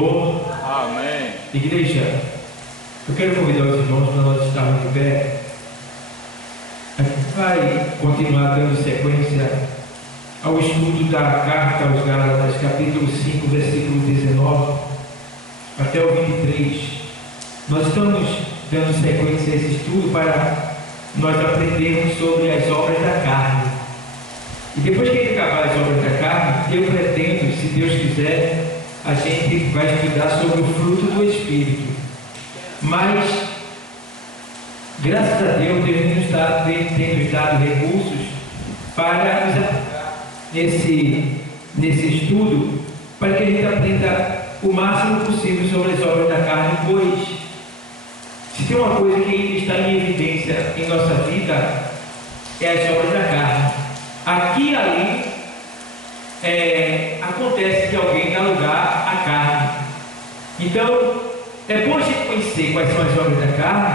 Amém. Igreja, eu quero convidar os irmãos para nós estarmos de pé. A gente vai continuar dando sequência ao estudo da carta aos Gálatas, capítulo 5, versículo 19 até o 23. Nós estamos dando sequência a esse estudo para nós aprendermos sobre as obras da carne. E depois que a gente acabar as obras da carne, eu pretendo, se Deus quiser, a gente vai estudar sobre o fruto do Espírito. Mas, graças a Deus, tem nos dado recursos para nos apoiar nesse estudo, para que a gente aprenda o máximo possível sobre as obras da carne, pois se tem uma coisa que ainda está em evidência em nossa vida, é as obras da carne. Aqui e ali acontece que alguém dá lugar à carne. Então, é bom a gente conhecer quais são as obras da carne,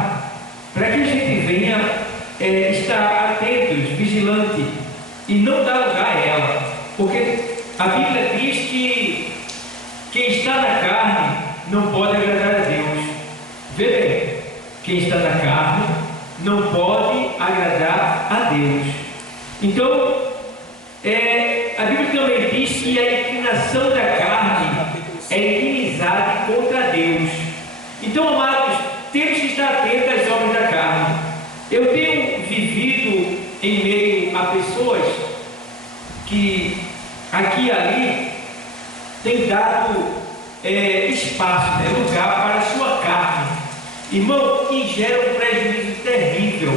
para que a gente venha estar atentos, vigilante, e não dar lugar a ela. Porque a Bíblia diz que quem está na carne não pode agradar a Deus. Vê bem, quem está na carne não pode agradar a Deus. Então, a Bíblia também diz que a inclinação da carne é inimizade contra Deus. Então, amados, temos que estar atentos às obras da carne. Eu tenho vivido em meio a pessoas que aqui e ali têm dado espaço, lugar para a sua carne, irmão, que gera um prejuízo terrível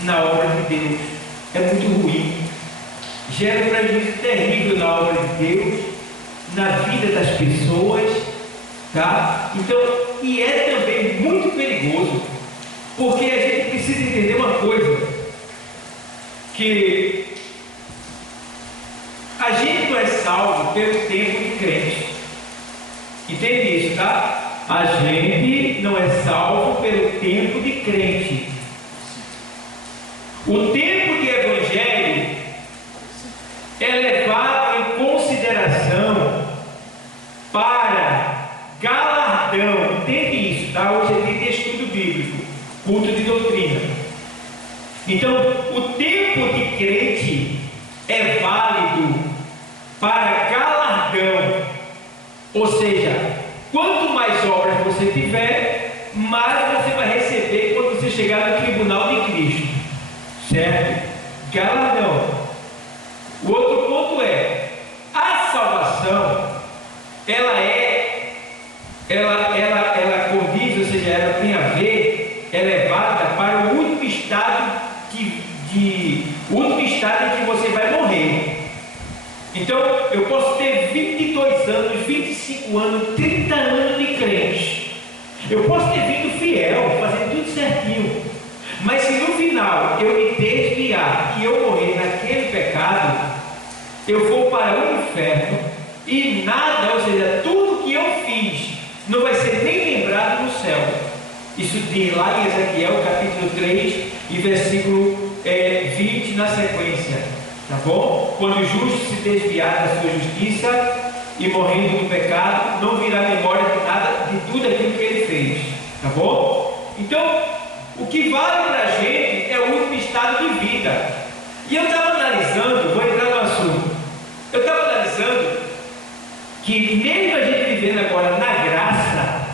na obra de Deus. É muito ruim. Gera um prejuízo terrível na obra de Deus, na vida das pessoas, tá? Então, e é também muito perigoso, porque a gente precisa entender uma coisa, que a gente não é salvo pelo tempo de crente. Entende isso, tá? A gente não é salvo pelo tempo de crente. O tempo de evangelho é levado em consideração para galardão. Entende isso, tá? Hoje é dia de estudo bíblico, culto de doutrina. Então, o tempo de crente é válido para galardão. Ou seja, quanto mais obras você tiver, mais você vai receber quando você chegar no tribunal de Cristo. Certo? Galardão. O outro ponto é, a salvação, ela condiz, ou seja, ela tem a ver, ela é válida para o último estado em que você vai morrer. Então, eu posso ter 22 anos, 25 anos, 30 anos de crente. Eu posso ter vindo fiel, fazendo tudo certinho. Mas se no final eu me desviar e eu morrer naquele pecado, eu vou para o inferno e nada, ou seja, tudo que eu fiz não vai ser nem lembrado no céu. Isso diz lá em Ezequiel capítulo 3 e versículo 20 na sequência, tá bom? Quando o justo se desviar da sua justiça e morrendo no pecado, não virá memória de nada, de tudo aquilo que ele fez, tá bom? Então, o que vale para a gente é o último estado de vida. E eu estava analisando, vou entrar no assunto, eu estava analisando que mesmo a gente vivendo agora na graça,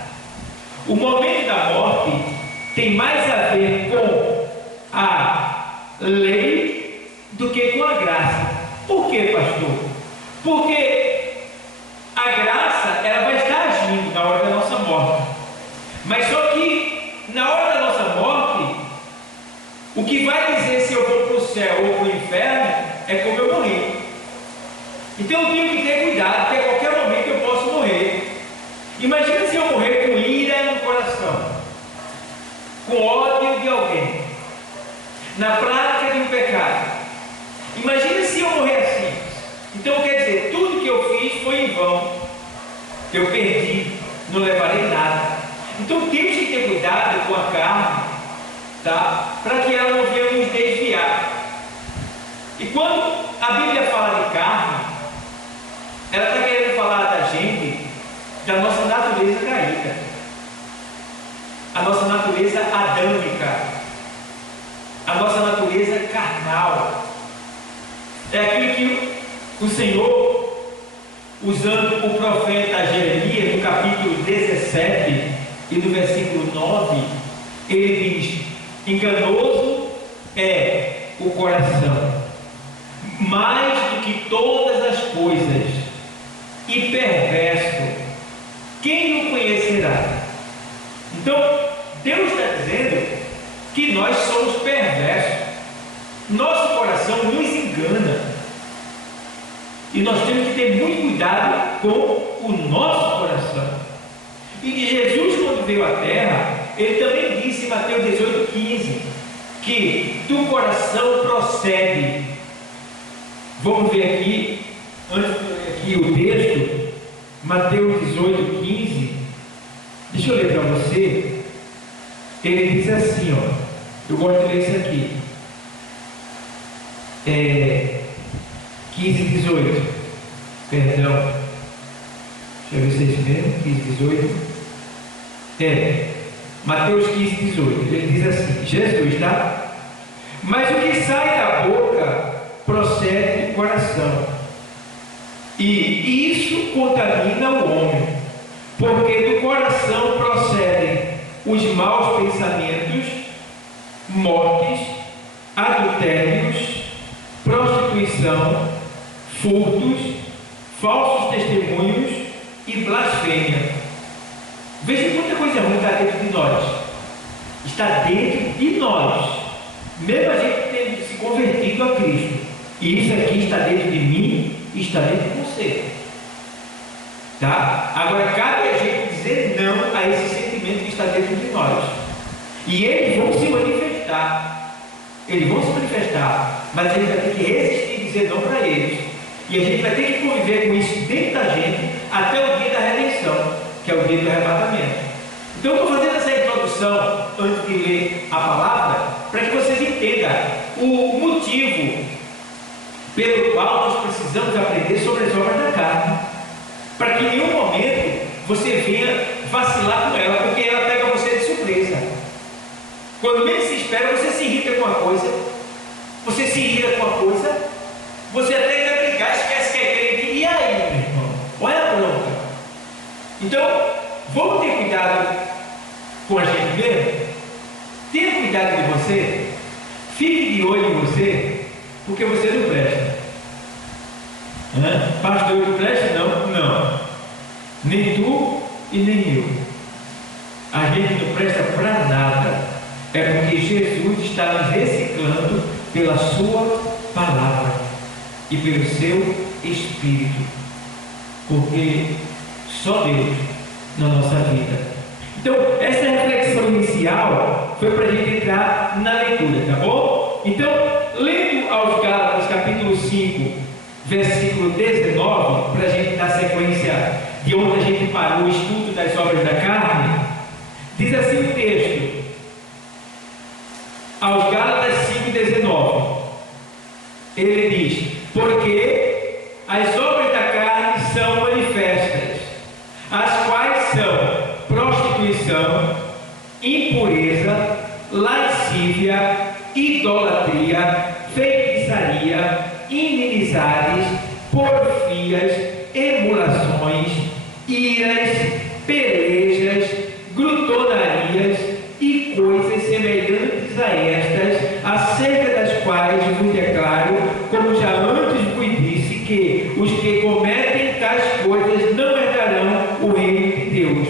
o momento da morte tem mais a ver com a lei do que com a graça. Por quê, pastor? Porque a graça, ela vai estar agindo na hora da nossa morte. Mas só que na hora da nossa morte, o que vai dizer se eu vou para o céu ou para o inferno é como eu morri. Então eu tenho que ter cuidado, porque a qualquer momento eu posso morrer. Imagina se eu morrer com ira no coração, com ódio de alguém, na prática de um pecado. Imagina se eu morrer assim. Então quer dizer, tudo que eu fiz foi em vão. Eu perdi, não levarei nada. Então temos que ter cuidado com a carne, tá? Para que ela não venha nos desviar. E quando a Bíblia fala de carne, ela está querendo falar da gente, da nossa natureza natureza caída, a nossa natureza adâmica, a nossa natureza carnal. É aquilo que o Senhor, usando o profeta Jeremias, no capítulo 17 e no versículo 9, ele diz: enganoso é o coração, mais do que todas as coisas, e perverso, quem o conhecerá? Então, Deus está dizendo que nós somos perversos, nosso coração nos engana, e nós temos que ter muito cuidado com o nosso coração. E Jesus, quando veio à terra, ele também disse em Mateus 18,15 que do coração procede. Vamos ver aqui, antes de ler aqui o texto, Mateus 18,15. Deixa eu ler para você. Ele diz assim, ó, eu gosto de ler isso aqui. 15, 18. Perdão. Deixa eu ver se é isso mesmo. 15, 18. Mateus 15, 18. Ele diz assim: Jesus, tá? Mas o que sai da boca procede do coração, e isso contamina o homem, porque do coração procedem os maus pensamentos, mortes, adultérios, prostituição, furtos, falsos testemunhos e blasfêmia. Veja quanta coisa ruim está dentro de nós. Está dentro de nós, mesmo a gente tendo se convertido a Cristo. E isso aqui está dentro de mim e está dentro de você. Tá? Agora cabe a gente dizer não a esse sentimento que está dentro de nós. E eles vão se manifestar. Eles vão se manifestar. Mas a gente vai ter que resistir e dizer não para eles. E a gente vai ter que conviver com isso dentro da gente até o dia da redenção, que é o dia do arrebatamento. Então eu estou fazendo essa introdução antes de ler a palavra, para que vocês entendam o motivo pelo qual nós precisamos aprender sobre as obras da carne, para que em nenhum momento você venha vacilar com ela, porque ela pega você de surpresa. Quando menos se espera, você se irrita com uma coisa, você se irrita com uma coisa, você até quer brigar, esquece que é crente. E aí, meu irmão? Olha a bronca. Então, vamos ter cuidado com a gente mesmo. Tenha cuidado de você. Fique de olho em você, porque você não presta. Pastor, eu não presto? Não, não. Nem tu e nem eu. A gente não presta para nada. É porque Jesus está nos reciclando pela sua palavra e pelo seu Espírito. Porque só Deus na nossa vida. Então, essa reflexão inicial foi para a gente entrar na leitura, tá bom? Então, lendo aos Gálatas, capítulo 5, versículo 19, para a gente dar sequência de onde a gente parou o estudo das obras da carne, diz assim o texto, aos Gálatas 5,19, ele diz: porque as obras da carne são manifestas, as quais são prostituição, impureza, lascívia, idolatria, feitiçaria, inimizades, porfias, emulações, iras, pelejas, glutonarias e coisas semelhantes a estas, acerca das quais vos declaro, como já antes vos disse, que os que cometem tais coisas não herdarão o reino de Deus.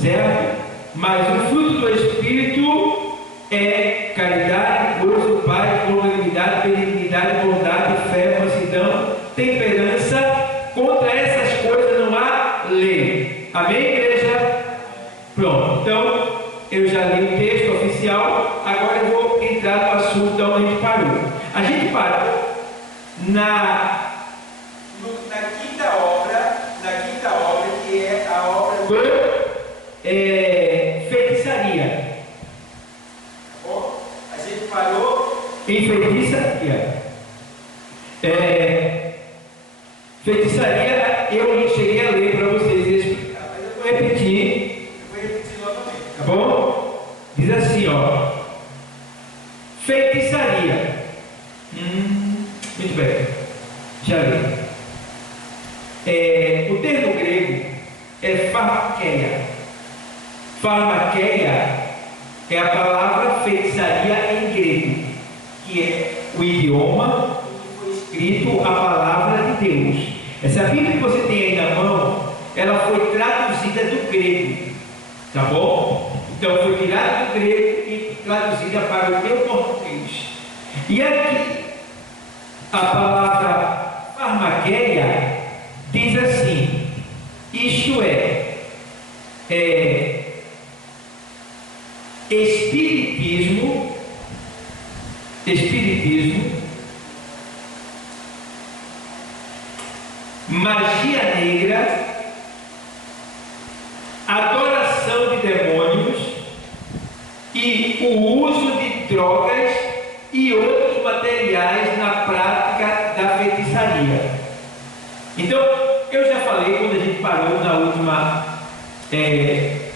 Certo? Mas o fruto do Espírito é caridade, gozo, paz, longanimidade, benignidade, bondade, fé, mansidão, temperança. Contra essas coisas não há lei. Amém, igreja? Pronto. Então, eu já li o texto oficial. Agora eu vou entrar no assunto de onde a gente parou. A gente parou na quinta obra, que é a obra do feitiçaria. Tá bom? A gente parou em feitiçaria. Feitiçaria, eu cheguei a ler para vocês e explicar, mas eu é farmaqueia. Farmaqueia é a palavra feitiçaria em grego, que é o idioma que foi escrito a palavra de Deus. Essa Bíblia que você tem aí na mão, ela foi traduzida do grego, tá bom? Então foi tirada do grego e traduzida para o teu português. E aqui a palavra farmaqueia diz assim: isto é espiritismo, magia negra, adoração de demônios e o uso de drogas e outros materiais na prática da feitiçaria. Então, eu já falei quando a gente parou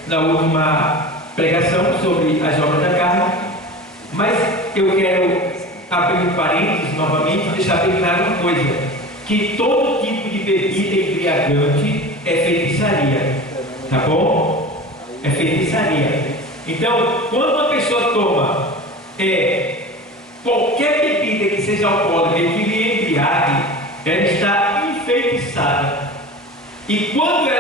na última pregação sobre as obras da carne, mas eu quero abrir um parênteses novamente e deixar bem claro uma coisa: que todo tipo de bebida embriagante é feitiçaria, tá bom? É feitiçaria. Então, quando uma pessoa toma qualquer bebida que seja alcoólica e que lhe embriague, ela está enfeitiçada. E quando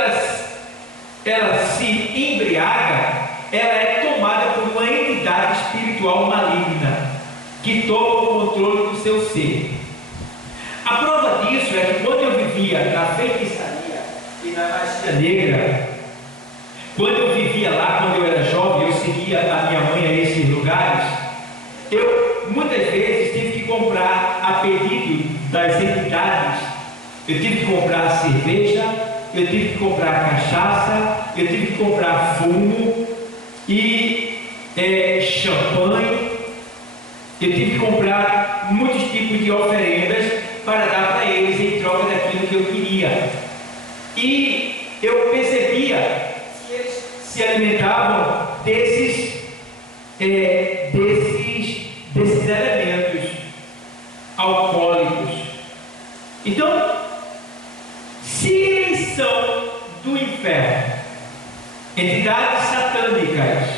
ela se embriaga, ela é tomada por uma entidade espiritual maligna que toma o controle do seu ser. A prova disso é que quando eu vivia na feitiçaria e na magia negra, quando eu vivia lá, quando eu era jovem, eu seguia a minha mãe a esses lugares, eu muitas vezes tive que comprar a pedido das entidades. Eu tive que comprar cerveja, eu tive que comprar cachaça, eu tive que comprar fumo e champanhe. Eu tive que comprar muitos tipos de oferendas para dar para eles em troca daquilo que eu queria. E eu percebia que eles se alimentavam desses elementos alcoólicos. Então, se eles são do inferno, entidades satânicas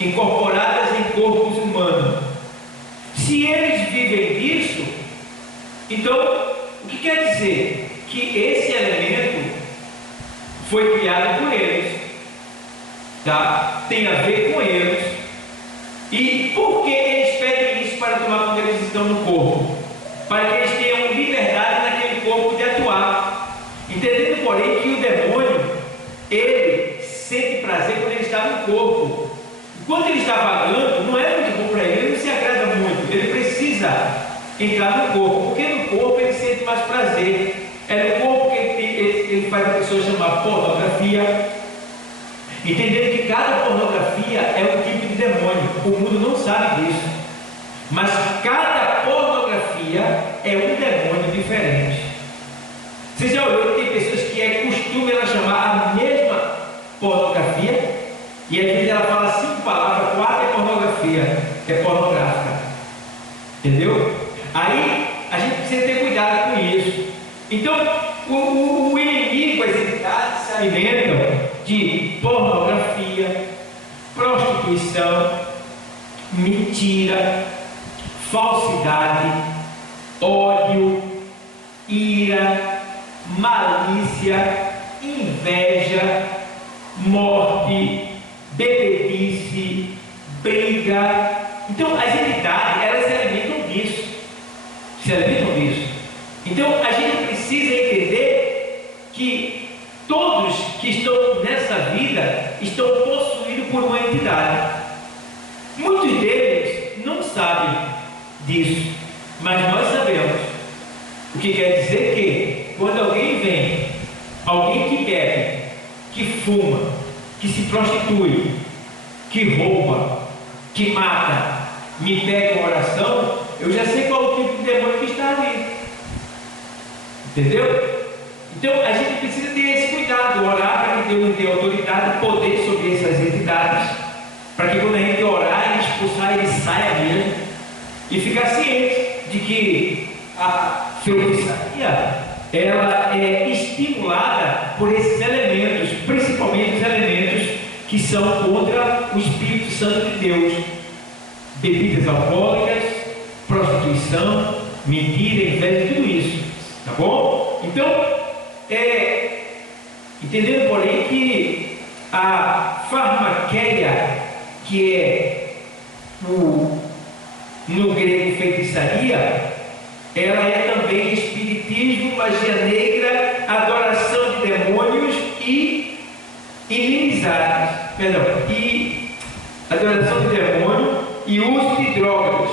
incorporadas em corpos humanos, se eles vivem disso, então o que quer dizer? Que esse elemento foi criado por eles, tá? Tem a ver com eles. E por que eles pedem isso para tomar quando eles estão no corpo? Para que eles tenham liberdade naquele corpo de atuar. Entendendo, porém, que o demônio, ele sente prazer quando ele está no corpo. Quando ele está vagando, não é muito bom para ele, ele não se agrada muito. Ele precisa entrar no corpo, porque no corpo ele sente mais prazer. É no corpo que ele faz a pessoa chamar pornografia. Entendendo que cada pornografia é um tipo de demônio. O mundo não sabe disso. Mas cada pornografia é um demônio diferente. Você já olhou que tem pessoas que é costume ela chamar a mesma pornografia, e às vezes ela fala 5 palavras, 4 é pornografia, é pornográfica. Entendeu? Aí a gente precisa ter cuidado com isso. Então, o inimigo, as entidades se alimentam de pornografia, prostituição, mentira, falsidade, ódio, ira, malícia, inveja, morte, bebedice, briga. Então as entidades, elas se alimentam disso. Então a gente precisa entender que todos que estão nessa vida estão possuídos por uma entidade. Muitos deles não sabem disso, mas nós sabemos. O que quer dizer que quando alguém vem, alguém que bebe, que fuma, que se prostitui, que rouba, que mata, me pega uma oração, eu já sei qual o tipo de demônio que está ali. Entendeu? Então a gente precisa ter esse cuidado, orar para que Deus nos dê autoridade, poder sobre essas entidades, para que quando a gente orar e expulsar, ele saia mesmo, e ficar ciente de que a feitiçaria, ela é estimulada por esses elementos, que são contra o Espírito Santo de Deus: bebidas alcoólicas, prostituição, mentira, inveja, tudo isso, tá bom? Então, entendendo, porém, que a farmaqueia, que é no grego feitiçaria, ela é também espiritismo, magia negra, adoração de demônios e inimizades, e adoração de demônio e uso de drogas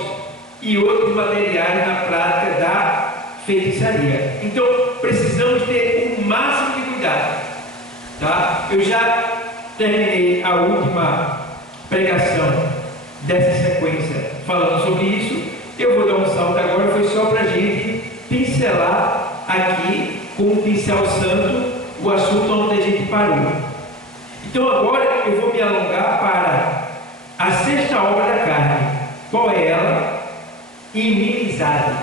e outros materiais na prática da feitiçaria. Então precisamos ter o máximo de cuidado, tá? Eu já terminei a última pregação dessa sequência falando sobre isso. Eu vou dar um salto agora, foi só para a gente pincelar aqui com um pincel santo o assunto onde a gente parou. Então agora eu vou me alongar para a sexta obra da carne. Qual é ela? Inimizade.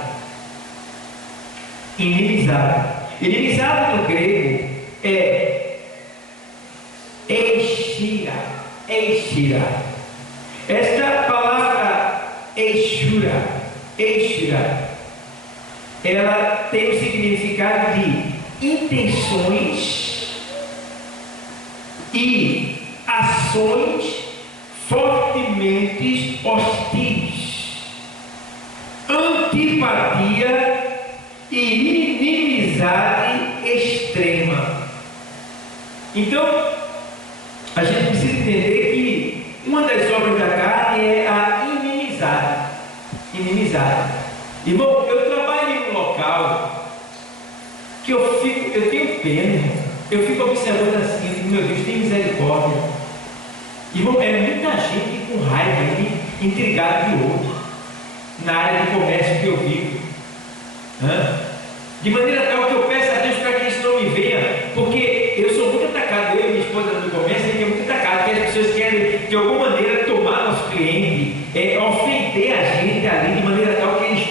Inimizade. Inimizade no grego é eixira. Eixira. Esta palavra eixura, ela tem o significado de intenções e ações fortemente hostis, antipatia e inimizade extrema. Então, a gente precisa entender que uma das obras da carne é a inimizade. Inimizade. Irmão, eu trabalho em um local que eu tenho pena, eu fico observando assim, eu digo, meu Deus, tem misericórdia. Irmão, é muita gente com raiva, intrigada de outro, na área de comércio que eu vivo. De maneira tal que eu peço a Deus para que isso não me venha, porque eu sou muito atacado, eu e minha esposa no comércio, a gente é muito atacado, porque as pessoas querem, de alguma maneira, tomar nosso cliente, ofender a gente ali, de maneira tal que eles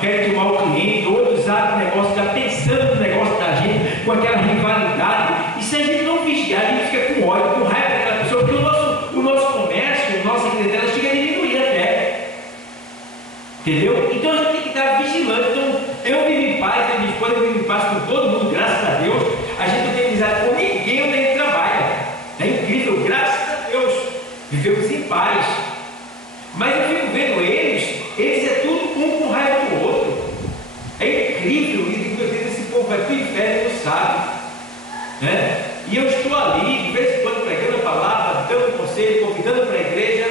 querem tomar o cliente, outros abrem o negócio, já pensando no negócio da gente, com aquela rivalidade. E se a gente não vigiar, a gente fica com ódio, com raiva daquela pessoa, porque o nosso comércio, a nossa clientela chega a diminuir até. Entendeu? Então a gente tem que estar vigilante. Então, eu vivo em paz, a minha esposa vive em paz com todo mundo, graças a Deus. A gente não tem amizade com ninguém onde a gente trabalha. É incrível, graças a Deus. Vivemos em paz. Mas eu fico vendo eles é tudo um com raiva do outro. É incrível, e meu Deus, esse povo vai para o inferno, não sabe. Né? E eu estou ali, de vez em quando, pregando a palavra, dando conselho, convidando para a igreja,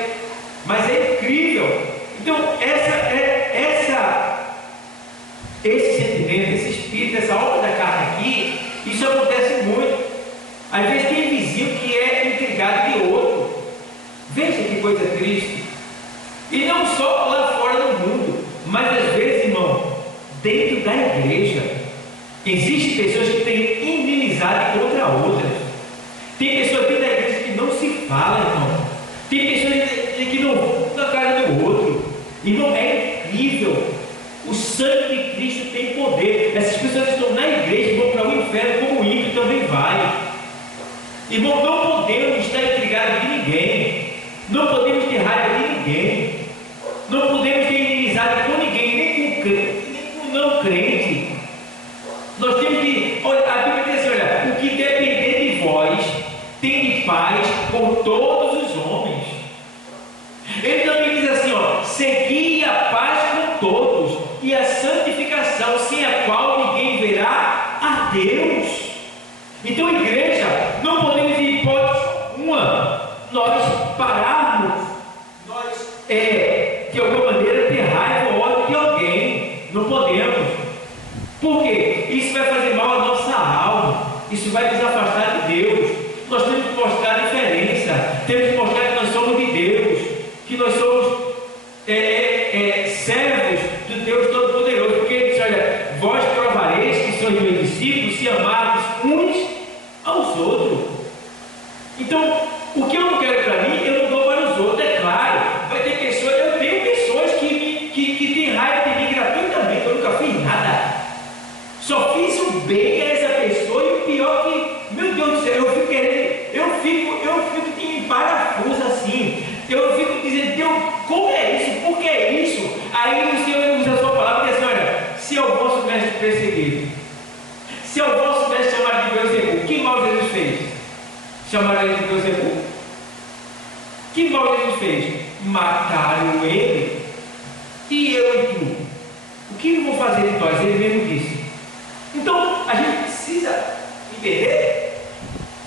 mas é incrível. Então, esse sentimento, esse espírito, essa obra da carne aqui, isso acontece muito. Às vezes tem vizinho que é intrigado de outro. Veja que coisa triste. E não só lá fora do mundo, mas às vezes, irmão, dentro da igreja, existem pessoas que têm inimizade contra outras. Tem pessoas dentro da igreja que não se falam, irmão. Tem pessoas que não vão na cara do outro. Irmão, é incrível. O sangue de Cristo tem poder. Essas pessoas que estão na igreja e vão para o inferno, como o ímpio também vai. Irmão, não podemos estar intrigados de ninguém. Não podemos ter raiva de ninguém. Não podemos ter inimizade com ninguém, nem com crente, nem com não crente. Nós temos que, olha, a Bíblia diz assim, olha, o que depender de vós, tem paz com todos os homens. Ele também diz assim, ó, segui a paz com todos e a santificação, sem a qual ninguém verá a Deus. Então, igreja, não podemos em hipótese uma nós pararmos, nós de alguma maneira ter raiva ou ódio de alguém. Não podemos. Por quê? Isso vai fazer mal à nossa alma, isso vai nos afastar de Deus. Nós temos que mostrar a diferença, temos que mostrar que nós somos de Deus, que nós somos servos do Deus Todo-Poderoso, porque ele diz, olha, vós provareis que sois meus discípulos se amardes uns aos outros. Então, o que eu não quero para mim, eu não dou para os outros, é claro. Vai ter pessoas, eu tenho pessoas que têm raiva de mim gratuitamente, eu nunca fiz nada. Só fiz o bem a essa pessoa, e o pior que, meu Deus do céu, eu fico em paz Aí o Senhor usa a sua palavra e diz assim: olha, se ao vosso mestre perseguir, se ao vosso mestre chamar de Beelzebul, que mal Jesus fez? Chamaram ele de Beelzebul? Que mal Jesus fez? Mataram ele. E eu e tu? O que vão fazer de nós? Ele mesmo disse. Então, a gente precisa entender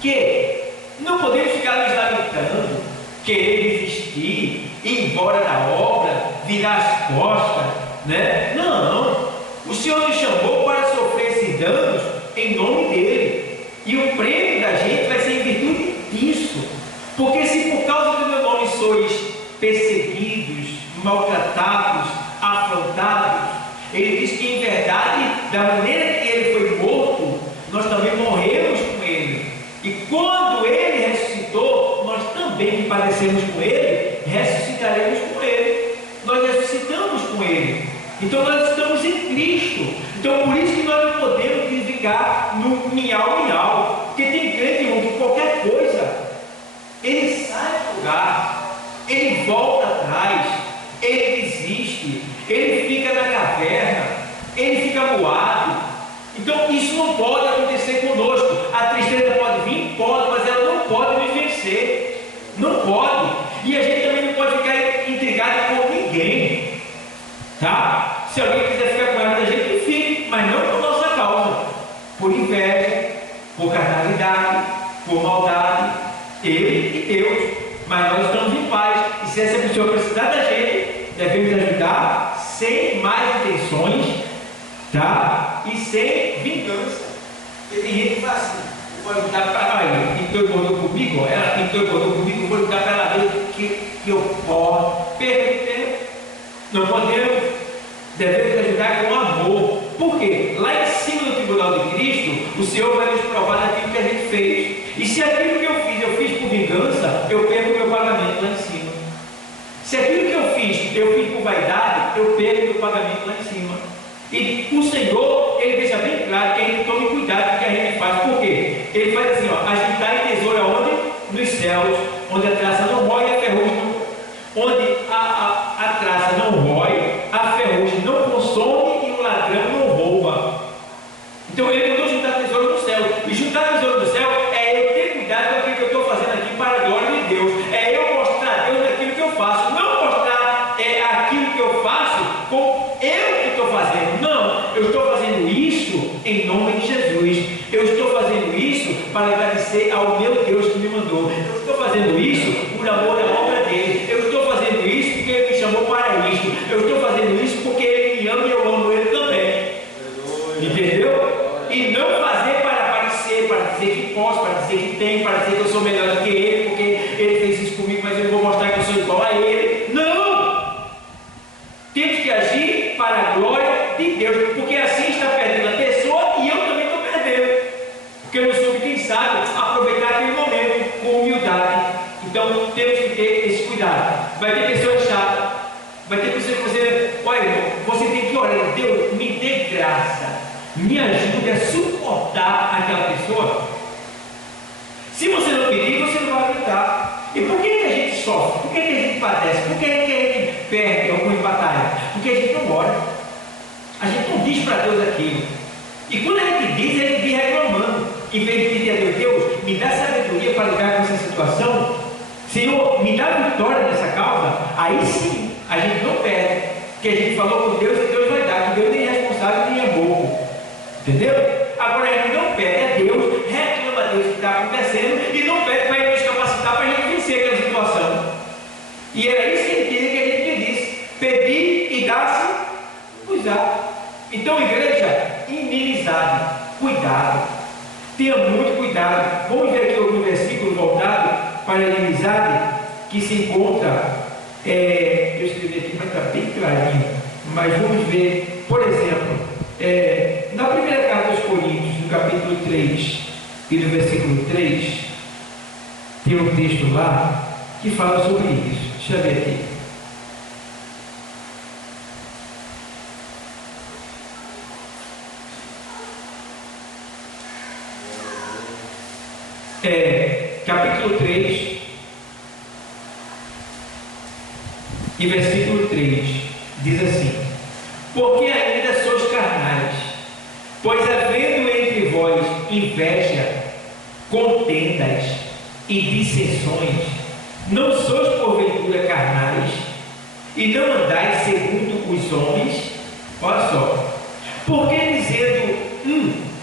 que não podemos ficar nos lamentando, querer desistir, ir embora da obra, virar as costas, né? Não, o Senhor nos chamou para sofrer esses danos em nome dele, e o prêmio da gente vai ser em virtude disso, porque se por causa do meu nome sois perseguidos, maltratados, afrontados, ele diz que em verdade, da maneira que ele foi morto, nós também morremos com ele, e quando ele ressuscitou, nós também que padecemos com ele, ressuscitaremos com ele. Nós ressuscitamos com ele, então nós estamos em Cristo. Então por isso que nós não podemos ficar no minhau, porque tem crente, irmão, que qualquer coisa ele sai do lugar, ele volta atrás, ele desiste, ele fica na caverna, ele fica moado. Então isso não pode acontecer conosco. A tristeza pode vir? Pode, mas ela não pode nos vencer, não pode. E a gente também não pode ficar intrigado com ninguém, tá? Se alguém quiser ficar com raiva da gente, que fique, mas não por nossa causa, por inveja, por carnalidade, por maldade, ele e Deus. Mas nós estamos em paz, e se essa pessoa precisar da gente, devemos ajudar sem más intenções, tá? E sem vingança. Porque tem gente que fala assim: vou ajudar para ela, pintou e bordou comigo, ela pintou e bordou comigo, vou ajudar para ela ver que eu posso perder. Não podemos, devemos ajudar com amor. Por quê? Lá em cima do tribunal de Cristo, o Senhor vai nos provar daquilo que a gente fez. E se aquilo que eu fiz por vingança, eu perco o meu pagamento lá em cima. Se aquilo que eu fiz por vaidade, eu perco o meu pagamento lá em cima. E o Senhor, ele deixa bem claro que a gente tome cuidado com o que a gente faz. Por quê? Ele faz assim: ó, ajuntar tesouro aonde? Nos céus, onde a traça não rói e a ferrugem não. Onde a traça não rói, a ferrugem não consome e o ladrão não rouba. Então ele mandou juntar tesouro no céu. E juntar tesouro no céu é eu ter cuidado com aquilo que eu estou fazendo aqui para a glória de Deus. É eu mostrar a Deus aquilo que eu faço. Não mostrar aquilo que eu faço como eu que estou fazendo. Não, eu estou fazendo isso em nome de Jesus. Eu estou fazendo isso para agradecer ao meu Deus que me mandou. Eu estou fazendo isso por amor à obra dele. Eu estou fazendo isso porque ele me chamou para isso. Eu estou fazendo isso porque ele me ama e eu amo ele também. Entendeu? E não fazer para aparecer, para dizer que posso, para dizer que tem, para dizer que eu sou melhor do que ele, porque ele fez isso comigo, mas eu não vou mostrar que eu sou igual a ele. Não! Temos que agir para a glória de Deus, porque assim está perdendo a pessoa e eu também estou perdendo, porque eu não soube, quem sabe, aproveitar aquele momento com humildade. Então temos que ter esse cuidado. Vai ter pessoas chatas, vai ter pessoas que você, olha, irmão, você tem que orar: Deus, me dê graça, me ajude a suportar aquela pessoa. Se você não pedir, você não vai aguentar. E por que a gente sofre? Por que a gente padece? Por que a gente perde alguma batalha? Porque a gente não ora. A gente não diz para Deus aquilo. E quando a gente diz, a gente vive reclamando. Em vez de pedir a Deus: Deus, me dá sabedoria para lidar com essa situação. Senhor, me dá vitória nessa causa. Aí sim, a gente não perde. Porque a gente falou com Deus e Deus vai dar. Que Deus nem é responsável nem é bobo. Entendeu? Agora a gente não pede a Deus, reclama a Deus o que está acontecendo e não pede para ele nos capacitar para a gente vencer aquela situação. E era isso que ele queria que a gente pedisse: pedir e dar-se usar. Então, igreja, inimizade, cuidado, tenha muito cuidado. Vamos ver aqui algum versículo voltado para a inimizade que se encontra. Eu escrevi aqui, mas está bem clarinho. Mas vamos ver, por exemplo, na primeira carta aos Coríntios, no capítulo 3 e no versículo 3, tem um texto lá que fala sobre isso. Deixa eu ver aqui. Capítulo 3 e versículo 3 Diz assim: porque ainda sois carnais, pois havendo entre vós inveja, contendas e dissensões, não sois porventura carnais, e não andais segundo os homens? Olha só, porque dizendo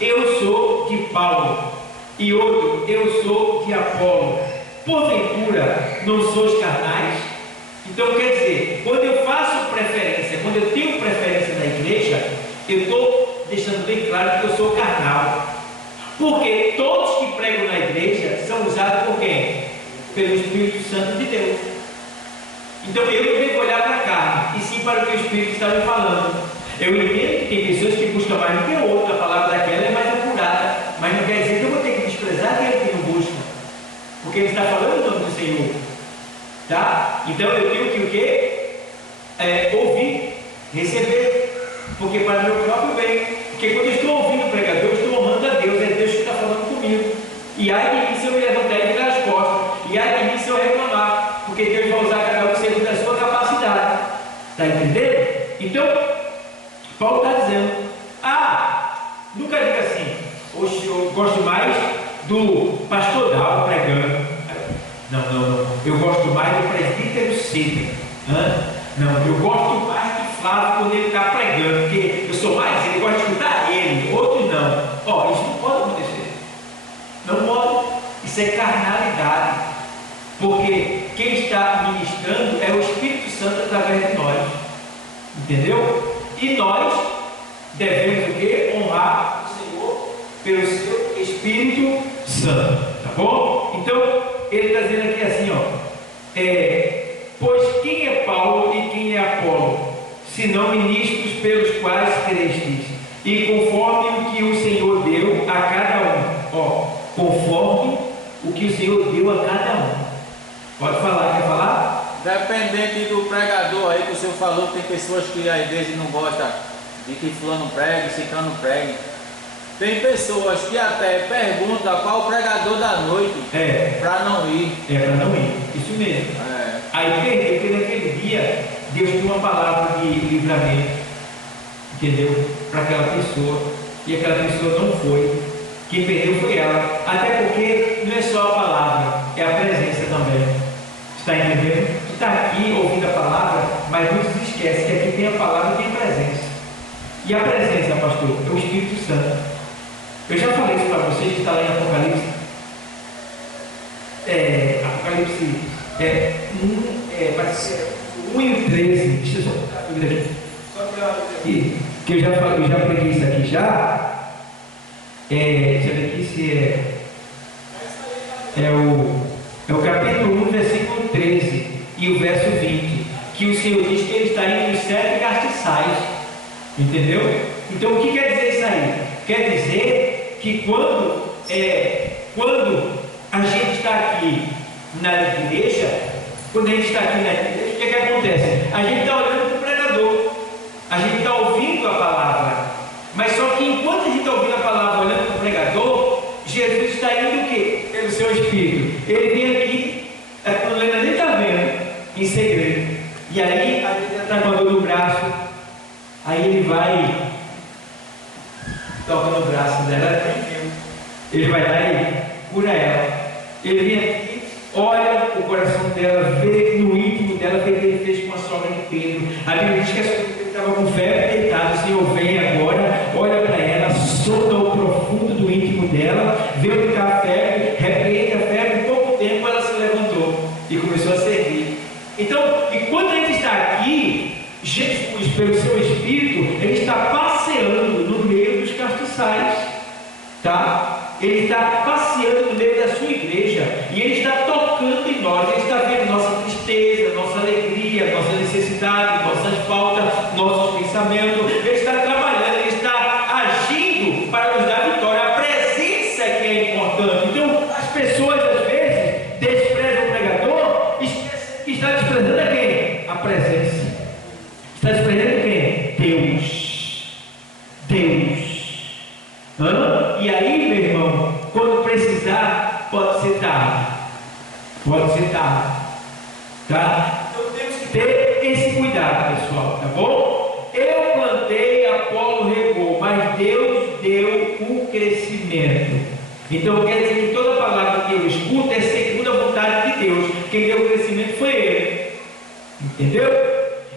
eu sou de Paulo, e outro, eu sou de Apolo, porventura não sois carnais? Então quer dizer, quando eu faço preferência, quando eu tenho preferência na igreja, eu estou deixando bem claro que eu sou carnal. Porque todos que pregam na igreja são usados por quem? Pelo Espírito Santo de Deus. Então eu não devo olhar para a carne, e sim para o que o Espírito está me falando. Eu entendo que tem pessoas que buscam mais do que o outro, a palavra daquela é mais apurada, mas não quer dizer que eu vou ter que desprezar aquele que não busca, porque ele está falando o nome do Senhor, tá? Então eu tenho que o quê? Ouvir, receber, porque para o meu próprio bem, porque quando eu estou ouvindo o pregador, eu estou honrando a Deus, é Deus que está falando comigo, e ai de mim se eu me levantar e virar as costas, e ai de mim se eu reclamar, porque Deus vai usar cada um segundo a sua capacidade, está entendendo? Então Paulo está dizendo, nunca diga assim, oxe, eu gosto mais do pastor Dalvo pregando. Não, eu gosto mais do presbítero Cida. Não, eu gosto mais do Flávio quando ele está pregando, porque eu sou mais ele, eu gosto de escutar ele, outros não. Isso não pode acontecer. Não pode. Isso é carnalidade. Porque quem está ministrando é o Espírito Santo através de nós. Entendeu? E nós devemos o quê? Honrar o Senhor pelo seu Espírito Santo, tá bom? Então, ele está dizendo aqui assim, pois quem é Paulo e quem é Apolo, senão ministros pelos quais crestes, e conforme o que o Senhor deu a cada um, conforme o que o Senhor deu a cada um. Pode falar, quer falar? Dependente do pregador aí que o senhor falou, tem pessoas que a igreja não gosta de que fulano pregue, ciclano pregue. Tem pessoas que até perguntam qual o pregador da noite para não ir. Para não ir, isso mesmo. Aí perdeu, porque naquele dia Deus tinha uma palavra de livramento, entendeu? Para aquela pessoa, e aquela pessoa não foi. Quem perdeu foi ela, até porque não é só a palavra, é a presença também. Está entendendo? Tu está aqui ouvindo a palavra, mas muitos esquecem que aqui tem a palavra e tem a presença. E a presença, pastor, é o Espírito Santo. Eu já falei isso para vocês, está lá em Apocalipse. Apocalipse 1 e 13. Deixa eu só botar a Bíblia aqui. Que eu já preguei isso aqui já. Deixa eu ver aqui se é o capítulo 1, versículo 13 e o verso 20, que o Senhor diz que Ele está indo nos 7 castiçais, entendeu? Então o que quer dizer isso aí? Quer dizer que quando a gente está aqui na igreja, o que acontece? A gente está olhando para o pregador, a gente está ouvindo a palavra, mas só que enquanto a gente está ouvindo a palavra, olhando para o pregador, Jesus está indo o quê? Pelo seu Espírito. Ele vem aqui, quando Helena nem está vendo, em segredo. E aí, a gente está com a dor no braço, aí ele vai, toca no braço dela, ele vai lá e cura ela. Ele vem aqui, olha o coração dela, vê no íntimo dela, vê o que ele fez com a sogra de Pedro. A Bíblia diz que a sogra de Pedro estava com febre deitada. O Senhor vem agora, olha para ela, solta o profundo do íntimo dela, vê o que está a febre, repreende a febre. Em pouco tempo ela se levantou e começou a servir. Então, enquanto a gente está aqui, Jesus, pelo seu Espírito, ele está passeando no meio dos castiçais, tá? Ele está passeando no meio da sua igreja e ele está tocando em nós. Ele está vendo nossa tristeza, nossa alegria, nossa necessidade, nossas faltas, nossos pensamentos. Ele está trabalhando, ele está agindo para nos dar vitória. A presença é que é importante. Então, as pessoas às vezes desprezam o pregador, esquecem que está desprezando a quem? A presença. Está desprezando quem? Deus. E aí, meu irmão, quando precisar, pode ser tarde. Tá? Então temos que ter esse cuidado. cuidado, pessoal, tá bom? Eu plantei, Apolo regou, mas Deus deu o crescimento. Então quer dizer que toda palavra que eu escuto é segundo a vontade de Deus. Quem deu o crescimento foi Ele. Entendeu?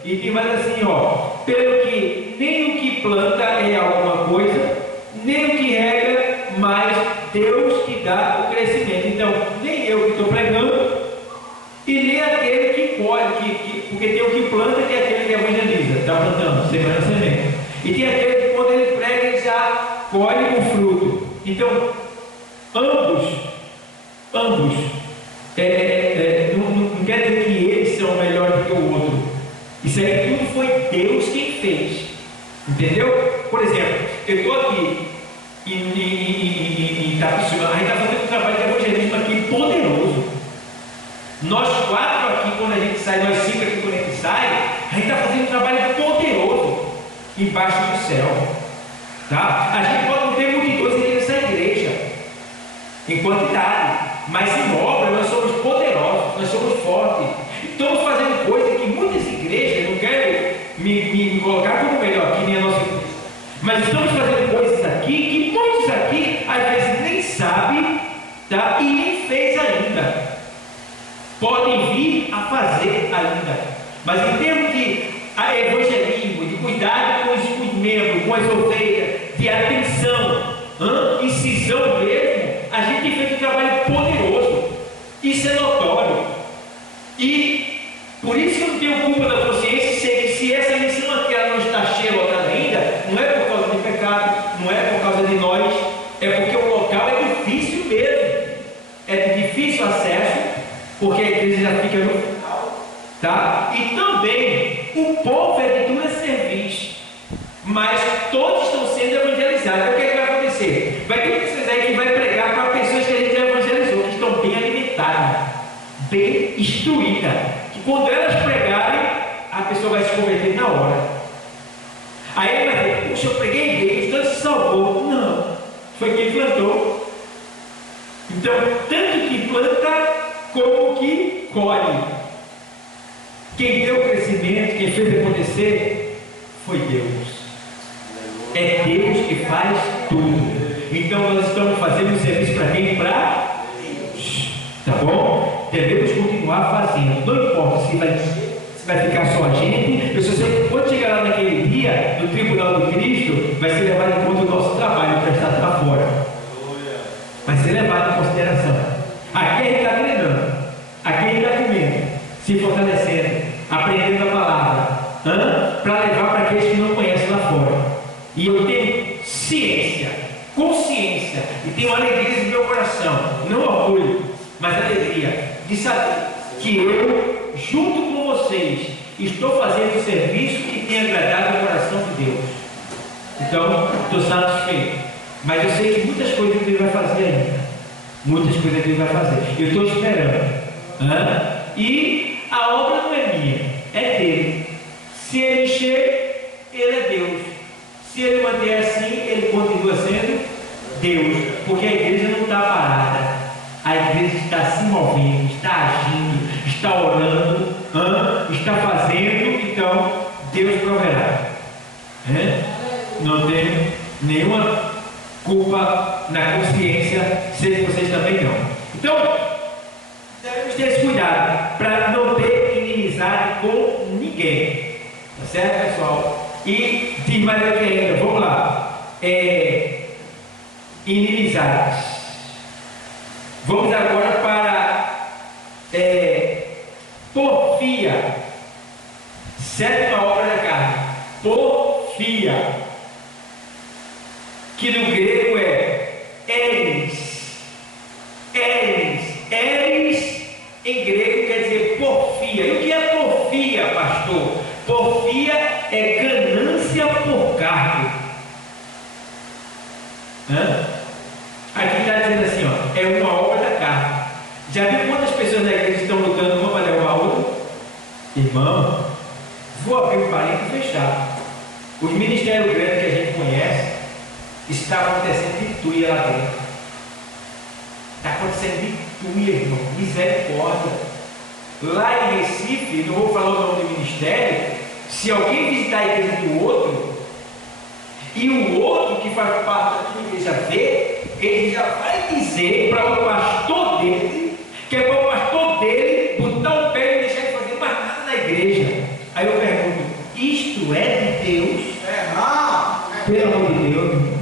E tem mais assim, ó, pelo que nem o que planta é alguma coisa, nem o que rega, mas Deus que dá o crescimento. Então, nem eu que estou pregando, e nem aquele que pode, porque tem o que planta, que é aquele que evangeliza, está plantando, semana a semente. E tem aquele que quando ele prega, ele já colhe o fruto. Então, ambos, não quer dizer que eles são melhores do que o outro. Isso aí tudo foi Deus quem fez. Entendeu? Por exemplo, eu estou aqui em Itapissuma, a gente está fazendo um trabalho de evangelismo aqui poderoso. Nós 4 aqui, quando a gente sai, nós 5 aqui quando a gente sai, a gente está fazendo um trabalho poderoso embaixo do céu. Tá? A gente pode não ter multidões aqui nessa igreja, em quantidade, mas em obra nós somos poderosos, nós somos fortes. Estamos fazendo coisas que muitas igrejas, não quero me colocar como melhor aqui, nem a nossa igreja, mas estamos fazendo coisas aqui que muitos aqui às vezes nem sabem, tá? E nem fez ainda. Podem vir a fazer ainda, mas em termos de evangelismo, de cuidado com os membros, com as ovelhas, de atenção, incisão mesmo, a gente tem feito um trabalho poderoso. Isso é notório. E por isso que eu não tenho culpa da consciência, se essa missão aqui ela não está cheia lotada ainda, não é por causa de pecado, não é por causa de nós, é porque o local é difícil mesmo, é de difícil acesso, porque a igreja já fica no final, tá? E também o povo é de dura serviço, mas todos estão sendo evangelizados. O que é que vai acontecer? Vai ter pessoas aí que vai pregar para pessoas que a gente já evangelizou, que estão bem alimentadas, bem instruídas, que quando elas pregarem, a pessoa vai se converter na hora. Aí ele vai dizer: puxa, eu preguei bem, então se salvou. Não, foi quem plantou. Então, tanto que planta como que colhe. Quem deu o crescimento, quem fez acontecer, foi Deus. É Deus que faz tudo. Então nós estamos fazendo um serviço para quem? Para Deus. Tá bom? Devemos continuar fazendo. Não importa se vai ficar só a gente. Eu só sei que quando chegar lá naquele dia, no tribunal do Cristo, vai ser levado em conta o nosso trabalho prestado lá fora. Vai ser levado em consideração. Aqui a gente está treinando, aqui a gente está comendo, se fortalecendo, aprendendo a palavra, para levar para aqueles que não conhecem lá fora. E eu tenho ciência, consciência, e tenho alegria no meu coração, não orgulho, mas alegria de saber que eu, junto com vocês, estou fazendo o serviço que tem agradado o coração de Deus. Então, estou satisfeito, mas eu sei que muitas coisas Deus vai fazer ainda. Muitas coisas Deus vai fazer. Eu estou esperando. E a obra não é minha, é dele. Se ele encher, ele é Deus. Se ele manter assim, ele continua sendo Deus. Porque a igreja não está parada. A igreja está se movendo, está agindo, está orando, está fazendo. Então, Deus proverá. Não tenho nenhuma culpa na consciência, sei que vocês também não. Então, devemos ter esse cuidado para não ter inimizade com ninguém. Tá certo, pessoal? E diz mais aqui ainda, vamos lá. Inimizades. Vamos agora para porfia. Sétima obra da carne. Porfia. Que no grego é eris. Eris em grego quer dizer porfia. E o que é porfia, pastor? Porfia é ganância por cargo. Aqui está dizendo assim, ó, é uma obra da carne. Já viu quantas pessoas da igreja estão lutando uma para derrubar a outra? Irmão, vou abrir um parênteses e fechar. Os ministérios grandes que a gente conhece, está acontecendo de tuia lá dentro. Está acontecendo de tuia, irmão. Misericórdia. Lá em Recife, não vou falar o nome do ministério, Se alguém visitar a igreja do outro, e o outro que faz parte da tua igreja vê, ele já vai dizer para o pastor dele, que é para o pastor dele botar o pé e deixar de fazer mais nada na igreja. Aí eu pergunto, isto é de Deus? Pelo amor de Deus, irmão.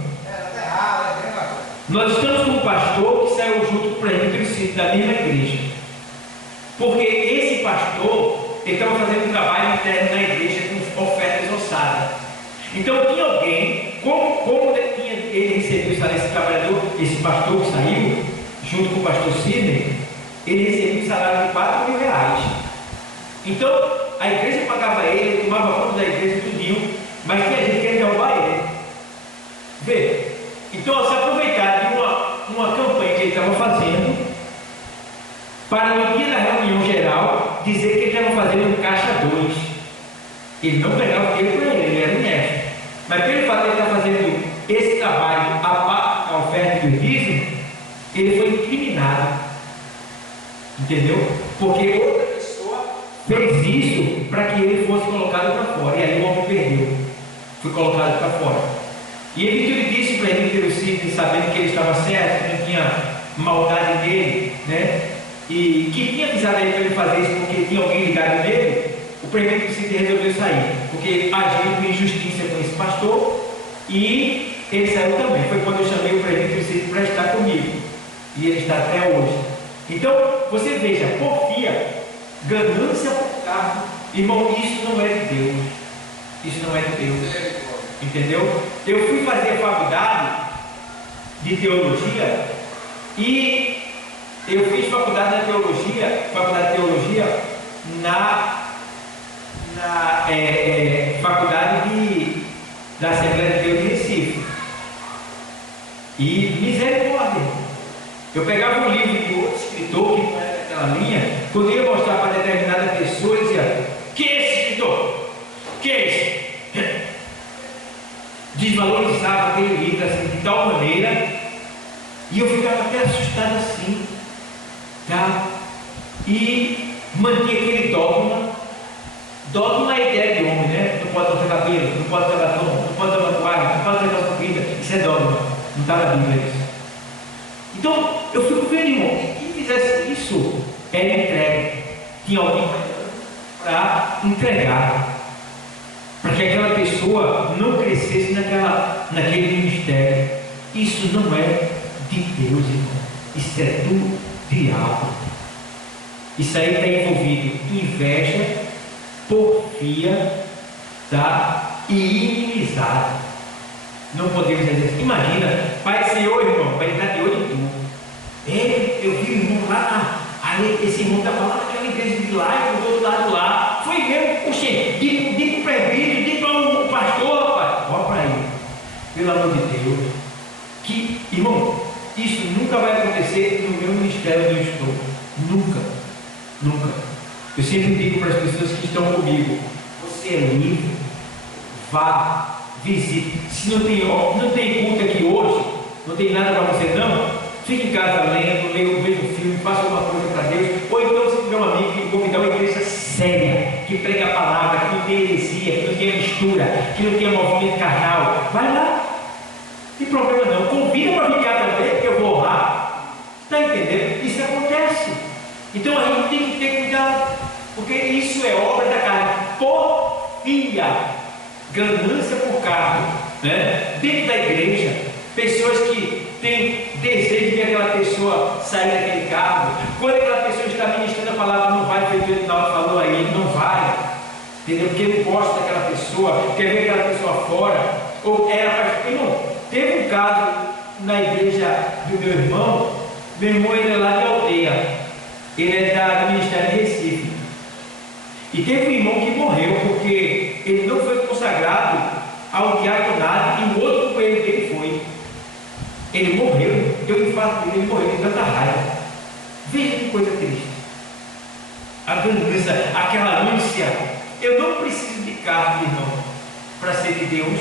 Nós estamos com um pastor que saiu junto com o presbítero da mesma igreja. Porque esse pastor, ele estava fazendo um trabalho interno na igreja com ofertas ossadas. Então tinha alguém, como ele recebeu, sabe, esse trabalhador, esse pastor que saiu, junto com o pastor Sidney, ele recebia um salário de 4 mil reais. Então a igreja pagava ele tomava conta da igreja tudinho, mas tinha gente que queria derrubar ele. Vê? Então se aproveitar de uma campanha que ele estava fazendo, para no dia da reunião geral dizer que ele estava fazendo um caixa 2. Ele não pegava dinheiro para ele era honesto. Mas pelo fato de ele estar fazendo esse trabalho a parte da oferta e do dízimo, ele foi incriminado. Entendeu? Porque outra pessoa fez isso para que ele fosse colocado para fora. E aí o homem perdeu. Foi colocado para fora. E ele disse para ele, pelo simples, sabendo que ele estava certo, que não tinha maldade nele, né? E que tinha avisado ele para ele fazer isso porque tinha alguém ligado nele. O prefeito Cid resolveu sair, porque ele agiu com injustiça com esse pastor e ele saiu também. Foi quando eu chamei o prefeito Cid para estar comigo e ele está até hoje. Então, você veja, porfia, ganância por cargo, irmão, isso não é de Deus. Isso não é de Deus. Entendeu? Eu fui fazer a faculdade de teologia e eu fiz faculdade de teologia na faculdade da Assembleia de Deus de Recife. E misericórdia, eu pegava um livro de outro escritor que não era daquela linha, quando eu ia mostrar para determinada pessoa, eu dizia: que é esse escritor? Que é esse? Desvalorizava aquele livro assim, de tal maneira, e eu ficava até assustado assim, tá? E mantinha aquele dogma. Dogma é a ideia de homem, né? Não pode usar cabelo, não pode usar batom, não pode usar toalha, não pode usar calça comprida. Isso é dogma, não está na Bíblia isso. Então eu fico vendo, irmão, que quem fizesse isso era entregue. Tinha alguém para entregar, para que aquela pessoa não crescesse naquele ministério. Isso não é de Deus, irmão. Isso é do diabo. Isso aí está envolvido em inveja, porfia, tá? E inimizade. Não podemos dizer assim. Imagina, Pai Senhor, irmão, vai estar de olho em tu. Eu vi o irmão lá, esse irmão está falando daquela igreja de lá e do outro lado lá. Foi mesmo, puxa, diga para o presbítero, diga para o pastor, rapaz. Olha para ele, pelo amor de Deus. Que, irmão, isso nunca vai acontecer no meu ministério onde eu estou. Nunca, nunca. Eu sempre digo para as pessoas que estão comigo: você é livre, vá, visite. Se não tem culto aqui hoje, não tem nada para você não, fique em casa lendo, veja um filme, faça alguma coisa para Deus. Ou então, se tiver um amigo que convidar uma igreja séria, que prega a palavra, que não tem heresia, que não tem mistura, que não tem movimento carnal, vai lá. Não tem problema não, convida para ficar também, porque eu vou honrar. Está entendendo? Isso acontece. Então a gente tem que ter cuidado, porque isso é obra da carne. Porfia, ganância por cargo, né? Dentro da igreja, pessoas que têm desejo de ver aquela pessoa sair daquele cargo. Quando aquela pessoa está ministrando a palavra, não vai, feito o Edinaldo falou aí, não vai, entendeu? Porque não gosta daquela pessoa, quer ver aquela pessoa fora, ou irmão, teve um caso na igreja do meu irmão ele é lá de aldeia, ele é do Ministério de Recife, e teve um irmão que morreu porque ele não foi consagrado ao diaconato e o outro companheiro dele foi. Ele morreu, deu infarto dele, ele morreu de tanta raiva. Veja que coisa triste. A ganância, aquela ânsia. Eu não preciso de cargo, irmão, para ser de Deus.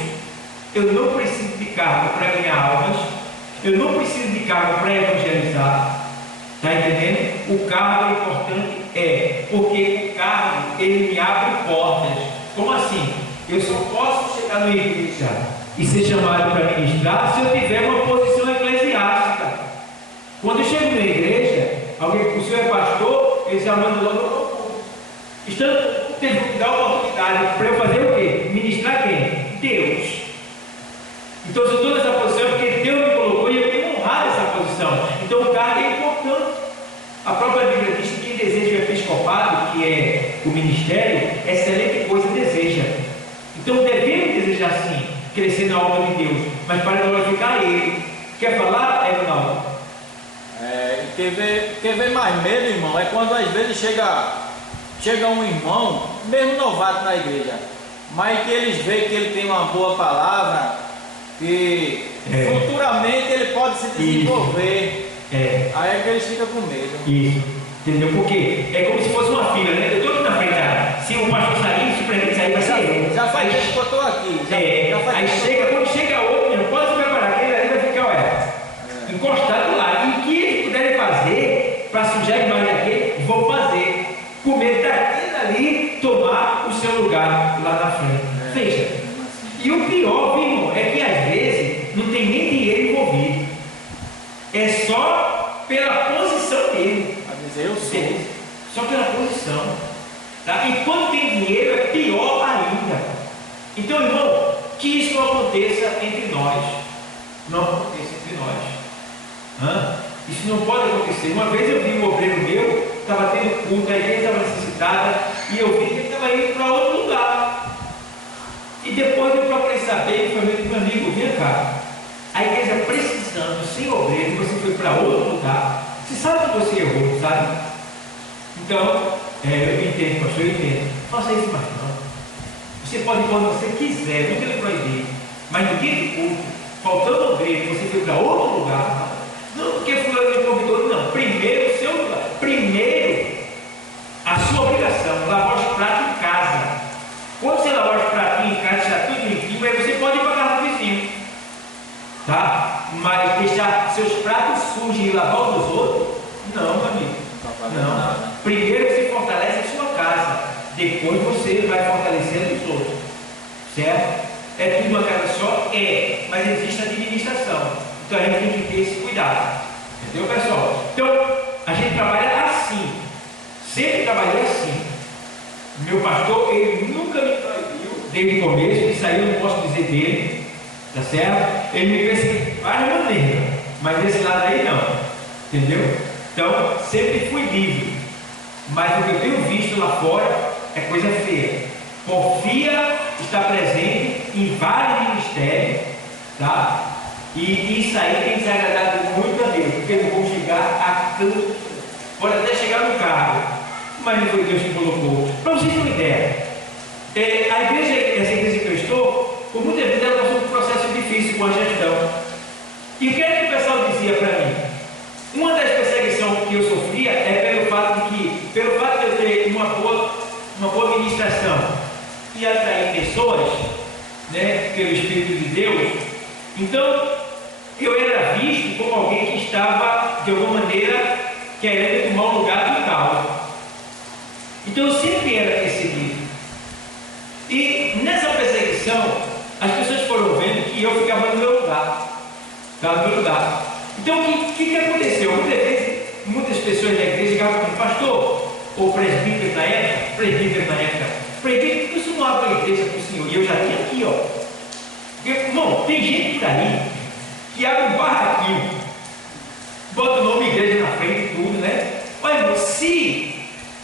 Eu não preciso de cargo para ganhar almas. Eu não preciso de cargo para evangelizar. Está entendendo? O cargo é importante, porque o cargo ele me abre portas. Como assim? Eu só posso chegar no igreja e ser chamado para ministrar se eu tiver uma posição eclesiástica. Quando eu chego na igreja, alguém, o senhor é pastor, ele já manda logo ao povo. Então, tem que dar oportunidade para eu fazer o quê? Ministrar quem? Deus. Então, se eu estou nessa posição, é porque Deus me colocou e eu tenho que honrar essa posição. Então, o cargo é importante. A própria Bíblia diz que quem deseja o episcopado, que é o ministério, excelente coisa deseja. Então, devemos desejar sim, crescer na obra de Deus, mas para glorificar Ele. Quer falar, Ronaldo? Quer ver mais medo, irmão? É quando às vezes chega um irmão, mesmo novato na igreja, mas que eles veem que ele tem uma boa palavra, que futuramente ele pode se desenvolver. Aí é que eles ficam com medo. Isso, entendeu? Porque é como se fosse uma fila, né? Eu estou aqui na frente, se o pastor sair, se o presidente sair, vai sair. Já faz tempo que eu estou aqui. Quando chega outro, não pode se preparar, aquele ali vai ficar, encostado lá. E o que eles puderem fazer para sujar a imagem daquele, vão fazer. Com medo daquele ali tomar o seu lugar lá na frente. Veja. E o pior, irmão, é que às vezes não tem nem dinheiro envolvido. É só pela posição dele. A dizer, eu sou. Só pela posição. Tá? E quando tem dinheiro é pior ainda. Então, irmão, que isso não aconteça entre nós. Não aconteça entre nós. Isso não pode acontecer. Uma vez eu vi um obreiro meu, estava tendo culto, a igreja estava necessitada, e eu vi que ele estava indo para outro lugar. E depois eu procurei saber, e falei, meu amigo, vem cá. A igreja precisando, sem obreiro, você foi para outro lugar. Você sabe que você errou, sabe? Então, eu entendo, pastor, eu entendo. Faça isso mais não. Você pode ir quando você quiser, nunca lhe proibir. Mas no dia do culto, faltando obreiro, você foi para outro lugar. Não porque fulano me convidou, não. Primeiro o seu lugar. Primeiro, a sua obrigação, lavar os pratos em casa. Quando você lavar os pratinhos em casa, deixar tudo limpinho, aí você pode ir para a casa do vizinho. Tá? Mas deixar seus pratos sujos e lavar os dos outros? Não, meu amigo. Não. Primeiro você fortalece a sua casa. Depois você vai fortalecendo os outros. Certo? É tudo uma casa só? É. Mas existe administração. Então a gente tem que ter esse cuidado. Entendeu, pessoal? Então, a gente trabalha assim. Sempre trabalhei assim. Meu pastor, ele nunca me proibiu desde o começo, e saiu, não posso dizer dele. Tá certo? Ele me perseguiu de várias maneiras. Mas desse lado aí não. Entendeu? Então, sempre fui livre. Mas o que eu tenho visto lá fora é coisa feia. Porfia está presente em vários ministérios. Tá? E isso aí tem desagradado muito a Deus, porque não vão chegar a tanto. Pode até chegar no cargo, mas não foi Deus que colocou. Para vocês terem uma ideia, a igreja, essa igreja que eu estou, por muitas vezes ela passou por um processo difícil com a gestão. E o que é que o pessoal dizia para mim? Uma das perseguições que eu sofria é pelo fato de eu ter uma boa administração e atrair pessoas, né, pelo Espírito de Deus. Então, eu era visto como alguém que estava, de alguma maneira, querendo tomar um lugar do tal. Então, eu sempre era perseguido. E nessa perseguição, as pessoas foram vendo que eu ficava no meu lugar. Ficava no meu lugar. Então, o que aconteceu? Muitas vezes, muitas pessoas da igreja chegavam para o pastor, ou presbítero na época, presbítero, isso não abre a igreja para o senhor. E eu já tinha aqui, ó. Irmão, tem gente por aí que abre um barraquinho, bota o nome igreja na frente e tudo, né? Olha, se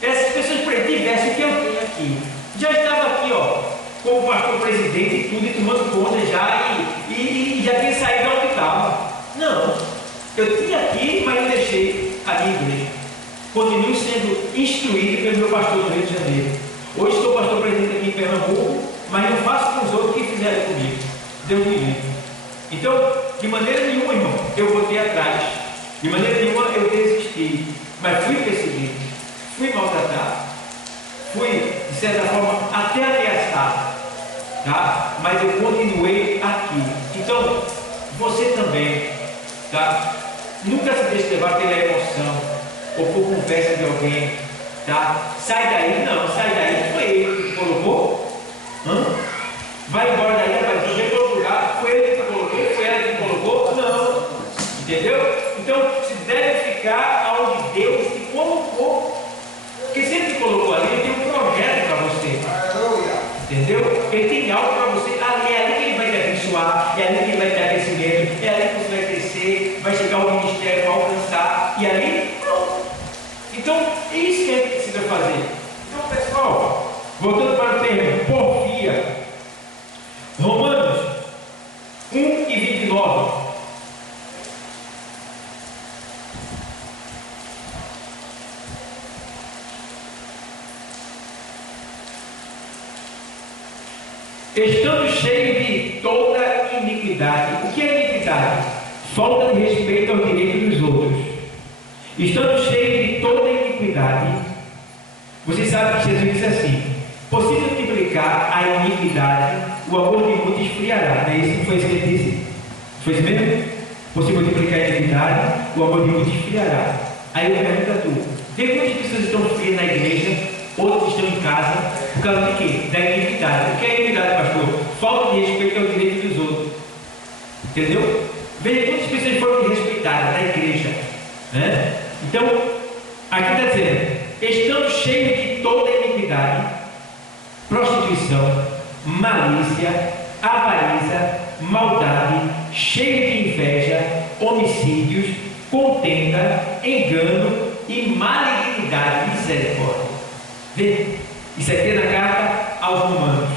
essas pessoas tivessem o que eu tenho aqui, já estava aqui, ó, como pastor presidente e tudo, e tomando conta já, e já tinha saído da onde estava. Não, eu tinha aqui, mas eu deixei a minha igreja. Continuo sendo instruído pelo meu pastor no Rio de Janeiro. Hoje sou pastor presidente aqui em Pernambuco, mas não faço com os outros que fizeram comigo. Deus me livre. Então, de maneira nenhuma, irmão, eu voltei atrás. De maneira nenhuma eu desisti. Mas fui perseguido, fui maltratado, fui, de certa forma, até ameaçado. Tá? Mas eu continuei aqui. Então, você também, tá? Nunca se deixe levar pela emoção ou por conversa de alguém. Tá? Sai daí, não, sai daí, foi ele que colocou. tem algo para você, é ali que ele vai te abençoar, é ali que ele vai te dar crescimento, é ali que você vai crescer, vai chegar ao ministério, vai alcançar, e ali, pronto. Então, é isso que a gente precisa fazer. Então, pessoal, voltando para o termo, porfia. Romanos 1:29. Estando cheio de toda iniquidade. O que é iniquidade? Falta de respeito ao direito dos outros. Estando cheio de toda iniquidade. Você sabe que Jesus disse assim: por se multiplicar a iniquidade, o amor de muitos esfriará. Não é isso que foi isso que ele disse? Foi isso mesmo? Por se multiplicar a iniquidade, o amor de muitos esfriará. Aí eu pergunto a tu: vê quantas pessoas estão frias na igreja, outros estão em casa, por causa de quê? Da iniquidade. O que é iniquidade, pastor? Falta de respeito ao direito dos outros. Entendeu? Veja quantas pessoas foram desrespeitadas na igreja. Né? Então, aqui está dizendo: estão cheios de toda iniquidade, prostituição, malícia, avareza, maldade, cheio de inveja, homicídios, contenda, engano e malignidade. Misericórdia. Vê? Isso aqui é na carta aos Romanos.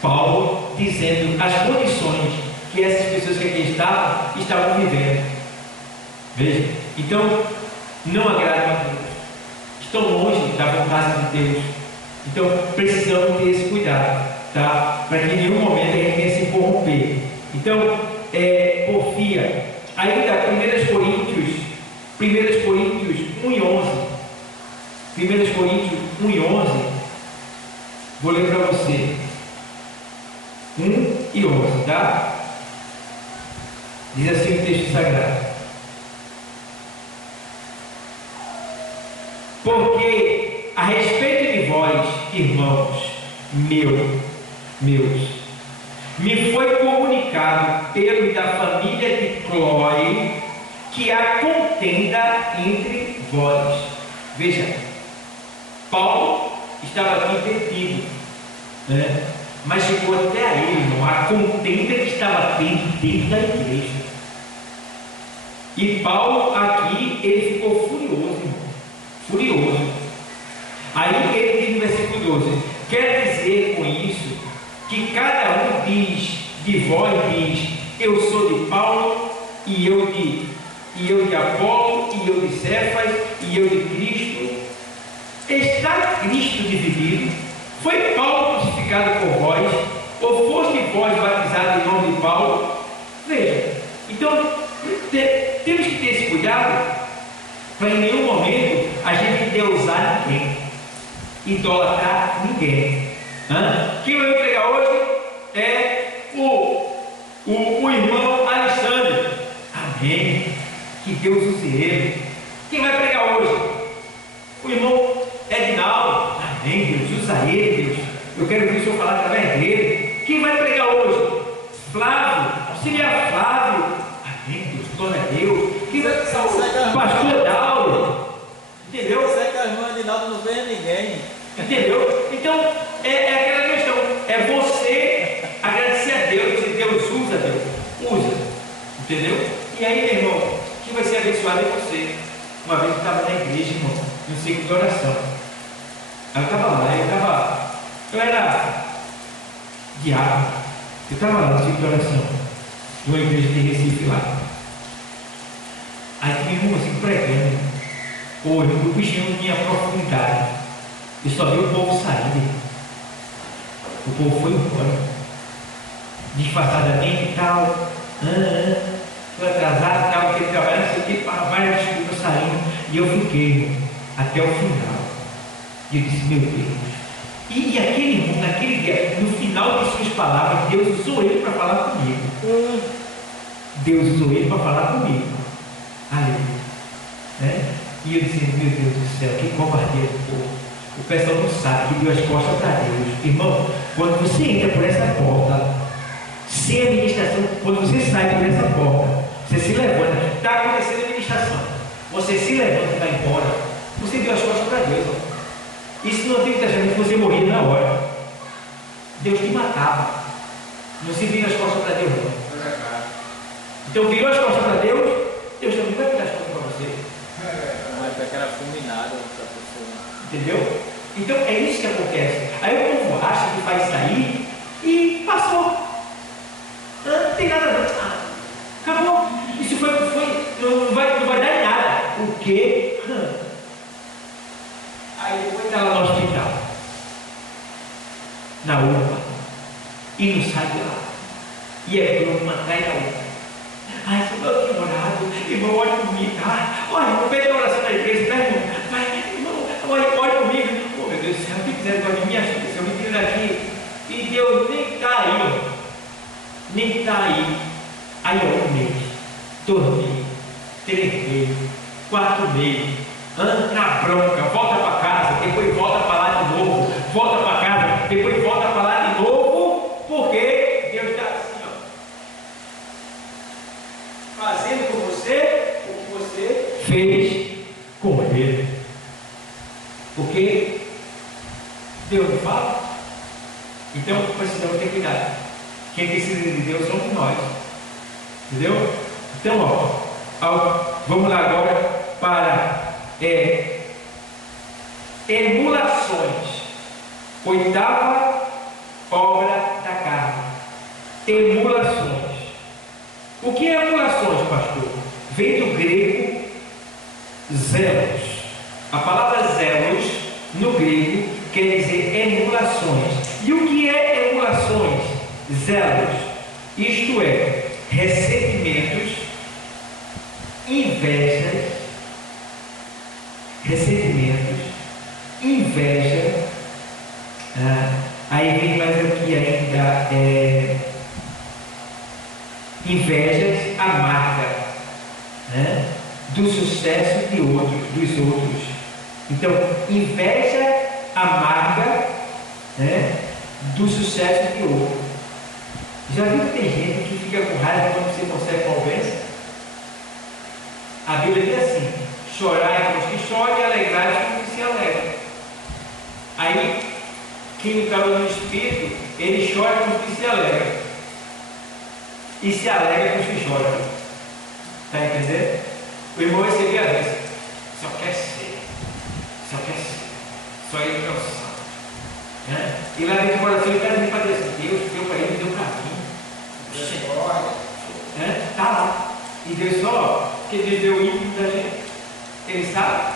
Paulo dizendo as condições que essas pessoas que aqui estavam vivendo. Veja, então não agradam a Deus, estão longe da vontade de Deus. Então precisamos ter esse cuidado, tá? Para que em nenhum momento a gente venha se corromper. Então, porfia. Ainda 1 Coríntios 1:11. 1 Coríntios 1:11. Vou ler para você. 1:11, tá? Diz assim o texto sagrado: porque a respeito de vós, irmãos meus, me foi comunicado pelos da família de Cloe que há contenda entre vós. Veja, Paulo estava aqui detido, né? Mas chegou até a ele, irmão, a contenda que estava tendo dentro da igreja. E Paulo aqui, ele ficou furioso, irmão. Furioso. Aí ele diz no versículo 12: quer dizer com isso que cada um de vós diz: eu sou de Paulo, e eu de Apolo, e eu de Cefas, e eu de Cristo. Está Cristo dividido? Foi Paulo crucificado por vós? Ou foste vós batizados em nome de Paulo? Veja, então temos que ter esse cuidado para em nenhum momento a gente deusar ninguém, idolatrar ninguém. Quem vai pregar hoje é o irmão Alexandre. Amém. Que Deus use ele. Quem vai pregar hoje? O irmão Edinaldo. Amém. Deus usa ele, Deus. Eu quero ouvir o Senhor falar através dele. Quem vai pregar hoje? Flávio, auxiliar Flávio. Amém. Deus, glória a Deus. Quem vai pregar hoje? Pastor Dauro. Entendeu? Você que a irmã Edinaldo não vê ninguém. Entendeu? Então, é aquela questão. É você agradecer a Deus, dizer: Deus usa, Deus. Usa. Entendeu? E aí, meu irmão, quem vai ser abençoado é você. Uma vez eu estava na igreja, irmão, no ciclo de oração. Aí eu estava lá, eu era diácono. Eu estava lá no ciclo de oração, de uma igreja de Recife lá. Aí tinha um irmão assim pregando. Hoje, o bichinho não tinha profundidade. Eu só vi o povo sair. O povo foi embora. Disfarçadamente e tal. Foi atrasado, estava aquele trabalho, não sei o que, várias desculpas saindo. E eu fiquei até o final. E eu disse: meu Deus. E aquele irmão, naquele dia, no final de suas palavras, Deus usou ele para falar comigo. Deus usou ele para falar comigo. Aleluia. Né? E eu disse: meu Deus do céu, que covardia do povo. O pessoal não sabe que deu as costas para Deus. Irmão, quando você entra por essa porta, sem administração, quando você sai por essa porta, você se levanta, está acontecendo a administração, você se levanta e vai embora, você deu as costas para Deus. Isso não tem que estar achando que você morria na hora. Deus te matava. Não se vira as costas para Deus, não. Então virou as costas para Deus, Deus também vai virar as costas para você. Mas porque era fulminado essa pessoa. Entendeu? Então é isso que acontece. Aí o povo acha que vai sair e passou. Não tem nada não. Acabou. Isso foi não vai dar em nada. O quê? Aí depois está lá no hospital, na UPA, e não sai de lá. E é broma, cai na UPA. Ai, se eu tenho orado, irmão, ore comigo, tá? Olha, irmão, pede a oração da igreja, tá, irmão? Vai, irmão, ore comigo. Oh, meu Deus do céu, o que quiser agora de mim, ajuda, se eu me tiro daqui. E Deus nem está aí, nem está aí. Aí, ó, 1 mês, 2 meses, 3 meses, 4 meses, anda na bronca, volta para casa, depois volta para lá de novo, volta para casa, depois volta para lá de novo, porque Deus está assim, ó, fazendo com você o que você fez com ele. Porque Deus não fala. Então precisamos ter cuidado. Quem precisa de Deus somos nós. Entendeu? Então, ó, vamos lá agora para emulações. 8ª obra da carne. Emulações. O que é emulações, pastor? Vem do grego zelos. A palavra zelos no grego quer dizer emulações. E o que é emulações? Zelos, isto é, ressentimentos, inveja, aí vem mais aqui ainda invejas amargas, né, do sucesso dos outros. Então, inveja amarga, né, do sucesso de outro. Já viu que tem gente que fica com raiva quando você consegue conversa? A Bíblia diz assim: chorar com os que choram e alegrar com os que se alegram. Aí, quem não está no Espírito, ele chora com os que se alegram e se alegra com os que choram. Está entendendo? O irmão recebia a vez, só quer ser, só ele é o santo, né? E lá dentro do coração ele está dizendo para Deus: Deus deu para ele, deu para mim. Está lá. E Deus só, porque Deus deu o íntimo da gente. Ele sabe.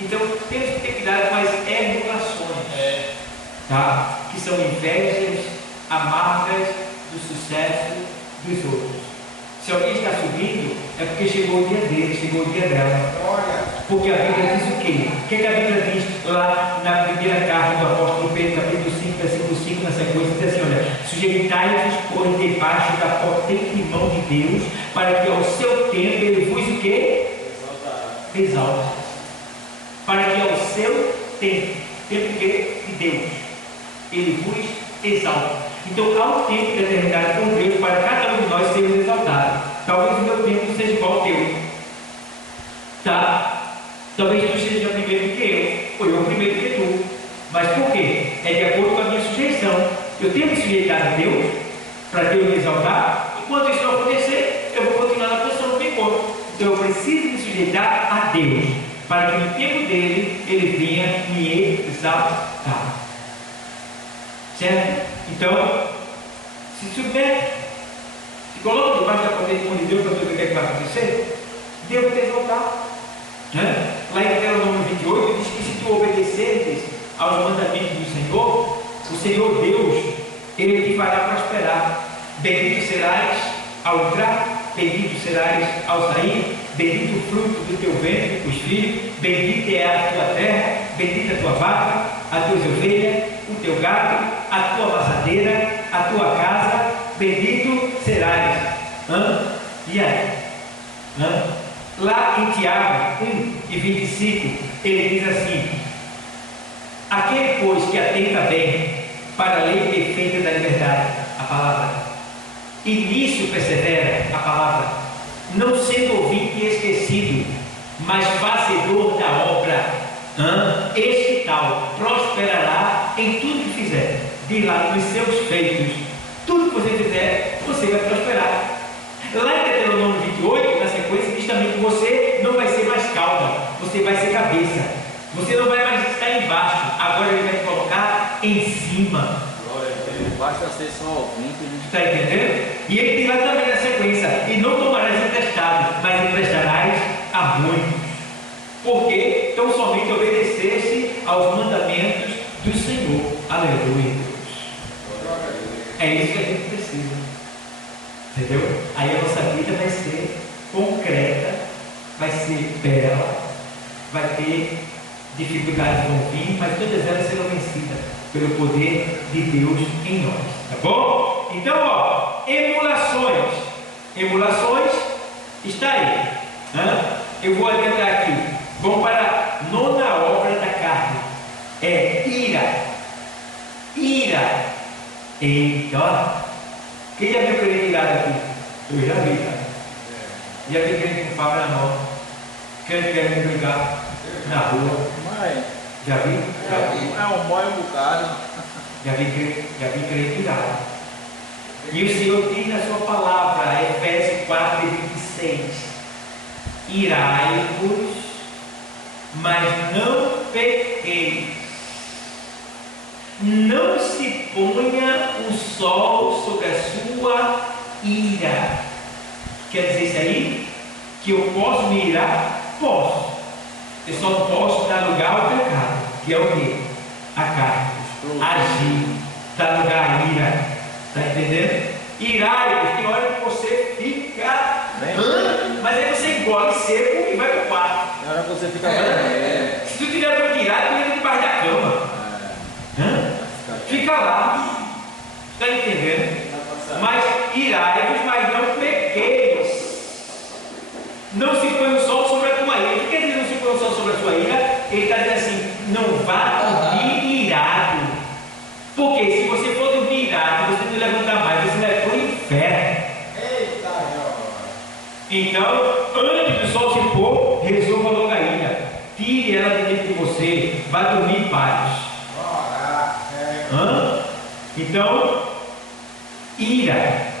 Então temos que ter cuidado com as emulações, tá? Que são invejas amargas do sucesso dos outros. Se alguém está subindo, é porque chegou o dia dele, chegou o dia dela. Porque a Bíblia diz o quê? O que a Bíblia diz lá na primeira carta do apóstolo Pedro, capítulo 5, versículo 5, na sequência, diz assim: olha, sujeitai-vos, pois, debaixo da potente mão de Deus, para que ao seu tempo ele vos o quê? Exalte. Para que ao seu tempo de Deus, ele vos exalte. Então há um tempo determinado por Deus para cada um de nós sermos exaltados. Talvez o meu tempo seja igual ao teu, tá? Talvez tu seja primeiro que eu, ou eu primeiro que tu. Mas por quê? É de acordo com a minha sujeição. Eu tenho que sujeitar a Deus para Deus me exaltar. Enquanto isso não acontecer, eu vou continuar na posição do pecado. Então eu preciso me sujeitar a Deus, para que no tempo dele ele venha me exaltar. Certo? Então, se submete, se coloca debaixo da potente mão de Deus para ver o que é que vai acontecer. Deus vai te exaltar, né? Lá em Deuteronômio 28 diz que se tu obedeceres aos mandamentos do Senhor, o Senhor Deus, ele te fará prosperar. Bendito serás ao entrar, bendito serás ao sair, bendito o fruto do teu ventre, os filhos, bendita é a tua terra, bendita a tua vaca, as tuas ovelhas, o teu gado, a tua maçadeira, a tua casa, bendito serás. E aí? Lá em Tiago 1:25, ele diz assim: aquele, pois, que atenta bem para a lei perfeita da liberdade, a palavra, e nisso persevera, a palavra, não sendo ouvinte e esquecido, mas fazedor da obra, este tal prosperará em tudo que fizer. diz lá, nos seus feitos, tudo que você fizer, você vai prosperar. Lá em Deuteronômio 28, na sequência, diz também que você não vai ser mais cauda, você vai ser cabeça. Você não vai mais estar embaixo, agora ele vai te colocar em cima. Glória a Deus. Basta ser só ouvinte, né? Está entendendo? E ele diz lá também na sequência: e não tomarás emprestado, mas emprestarás a muitos. Porque tão somente obedecesse aos mandamentos do Senhor. Aleluia, Deus. É isso que a gente precisa. Entendeu? Aí a nossa vida vai ser concreta, vai ser bela, vai ter dificuldades vão vir, mas todas elas serão vencidas pelo poder de Deus em nós. Tá bom? Então, ó, emulações. Emulações está aí. Eu vou adiantar aqui. Vamos para a nona obra da carne. É ira. Ira. Eita, ó. Quem já viu crente irado aqui? Eu já vi, cara. Já vi crente com fábrica na mão. Crente querendo brigar na rua. Mas Já vi? Já vi. é um bom bocado. Já vi crente irado. E o Senhor diz na sua palavra, Efésios 4:26: irai-vos, mas não pequeis. Não se ponha o sol sobre a sua ira. Quer dizer isso aí? Que eu posso me irar? Posso. Eu só não posso dar lugar ao pecado, que é o quê? A carne. Agir, dar lugar à ira. Está entendendo? Irai, tem hora que você fica. Mas aí você engole seco e vai para o quarto. Na hora que você fica Se tu tiver muito irado, tu entra debaixo da cama. Fica lá. Está entendendo? Mas irai-vos, mas não pequeis. Não se põe o sol sobre a tua ira. O que quer dizer não se põe o sol sobre a sua ira? Ele está dizendo assim: não vá dormir irado. Porque se você for dormir irado, você não levantar mais, você vai para o inferno. Então, antes do sol se pôr, resolva logo a ira. Tire ela de dentro de você. Vá dormir em paz. Então, ira.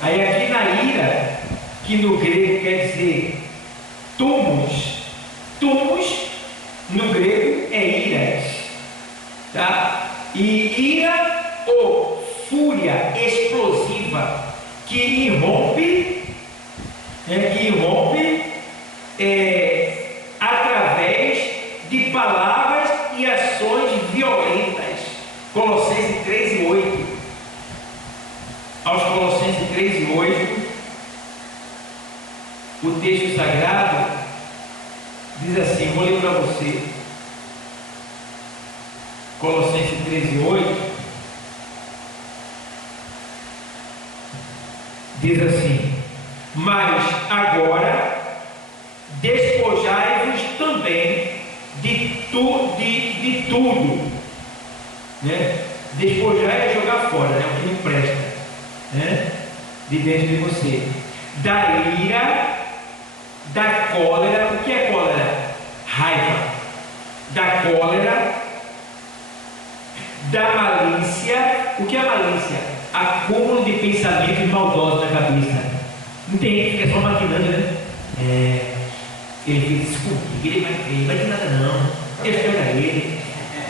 Aí aqui na ira, que no grego quer dizer tumos. Tumos no grego é iras, tá? E ira ou fúria explosiva que irrompe, através de palavras e ações violentas. Colossenses 3:8. Aos Colossenses 3:8, o texto sagrado diz assim, vou ler para você. Colossenses 13:8 diz assim: mas agora despojai-vos também de tudo, né? Despojar é jogar fora, né? O que não presta, né? De dentro de você, da ira, da cólera. O que é cólera? Raiva. Da cólera, da malícia. O que é malícia? Acúmulo de pensamentos maldosos na cabeça. Não tem gente que fica só maquinando, né? Ele fez isso comigo, ele vai ter nada não. Deus pega ele.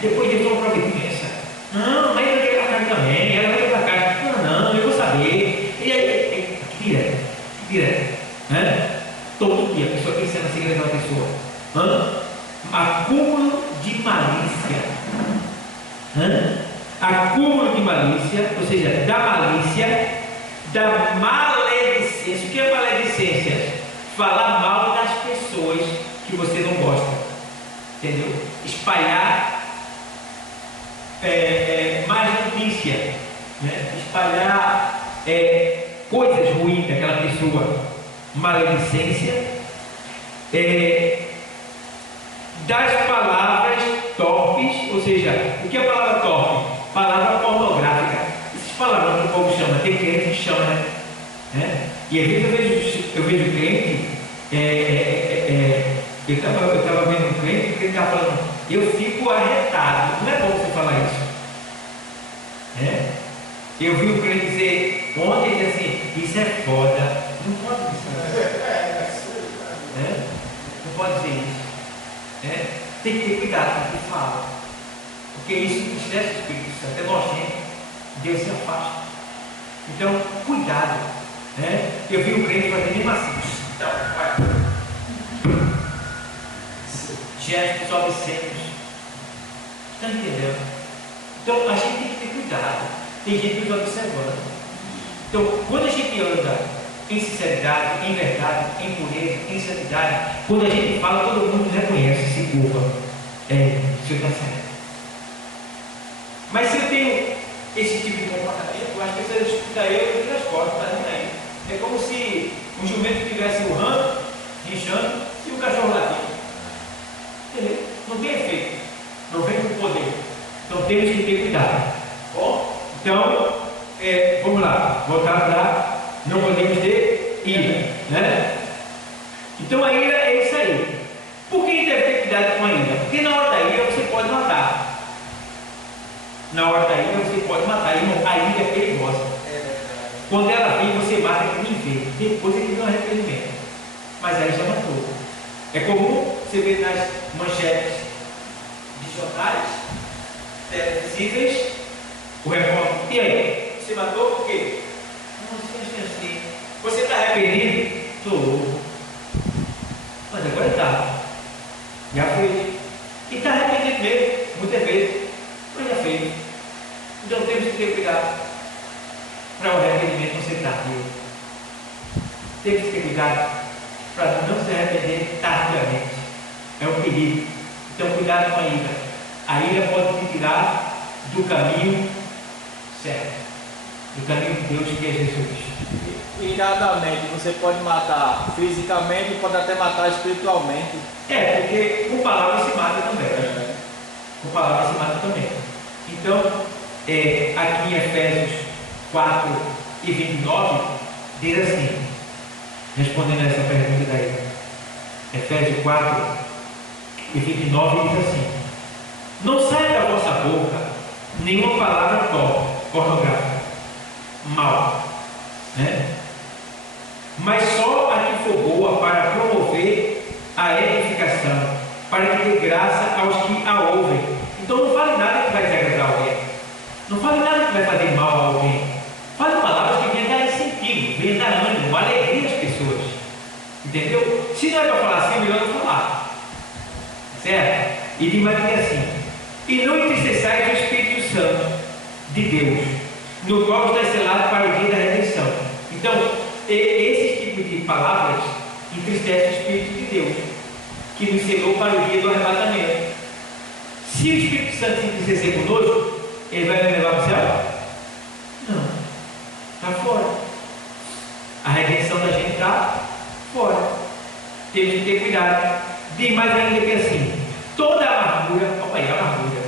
Depois Deus toma providência. Não, mas ele vai ter pra casa também. Ela vai ter pra casa. Não, eu vou saber. E aí, direto. Todo dia a pessoa pensando assim daquela pessoa. Acúmulo de malícia. Acúmulo de malícia, ou seja, da malícia, da maledicência. O que é maledicência? Falar mal das pessoas que você não gosta, entendeu? Espalhar mais notícia, né? Espalhar coisas ruins daquela pessoa. Maledicência, das palavras torpes, ou seja, o que é a palavra torpe? Palavra pornográfica. Essas palavras que o povo chama, tem crente que chama, né? E às vezes eu vejo crente, eu estava vendo um crente que ele estava falando, eu fico arretado. Não é bom você falar isso. né? Eu vi o crente dizer ontem, dizer assim, isso é foda. Não pode dizer isso. Né? Não pode dizer isso. Né? Tem que ter cuidado com o que fala. Porque isso entristece o Espírito Santo, é nojento. Deus se afasta. Então, cuidado. Né? Eu vi o crente fazer mesmo assim. Então, gestos obscenos. Está entendendo? Então, a gente tem que ter cuidado. Tem gente nos observando. Então, quando a gente anda em sinceridade, em verdade, em pureza, em santidade, quando a gente fala, todo mundo reconhece, se curva. O senhor está certo. Mas se eu tenho esse tipo de comportamento, as pessoas escutam eu e as costas, está nem aí. É como se o jumento tivesse urrando, guinchando, e o cachorro latindo. Entendeu? Não tem efeito. Não vem com poder. Então temos que ter cuidado. Bom? Então, vamos lá. Voltar lá. Não podemos ter ira. Né? Então a ira é isso aí. Por que deve ter cuidado com a ira? Porque na hora da ira você pode matar. Na hora da ira você pode matar. Irmão, a ira é perigosa. Quando ela vem, você mata e nem vê. Depois é que vem um arrependimento. Mas aí já matou. É comum você ver nas manchetes de jornais televisíveis o repórter. E aí? Você matou por quê? Não, assim. Você está arrependido? Estou. Mas agora está. Já fez. E está arrependido mesmo, muitas vezes. Mas já fez. Então temos que ter cuidado para o arrependimento não ser tardio. Temos que ter cuidado para não se arrepender tardiamente. É um perigo. Então cuidado com a ira. A ira pode te tirar do caminho certo, do caminho de Deus, que é Jesus. Iradamente, você pode matar fisicamente e pode até matar espiritualmente. Porque com palavras se mata também. Com palavras se mata também. Então, aqui em Efésios 4 e 29, diz assim, respondendo a essa pergunta daí. Efésios 4 e 29 diz assim: não saia da vossa boca nenhuma palavra pornográfica, mal, né? Mas só a que for boa para promover a edificação, para que dê graça aos que a ouvem. Então não fale nada que vai desagradar alguém, não fale nada que vai fazer mal a alguém. Fale palavras que venham dar incentivo, venham dar ânimo, alegria às pessoas. Entendeu? Se não é para falar assim, é melhor não falar. Certo? E de maneira assim: e não entristeçais o Espírito Santo de Deus, no qual está selado para o dia da redenção. Então, esse tipo de palavras entristece o Espírito de Deus, que nos selou para o dia do arrebatamento. Se o Espírito Santo se entristecer conosco, ele vai nos levar para o céu? Não, está fora. A redenção da gente está fora. Temos que ter cuidado. Diz mais ainda que assim: toda amargura, opa aí, amargura.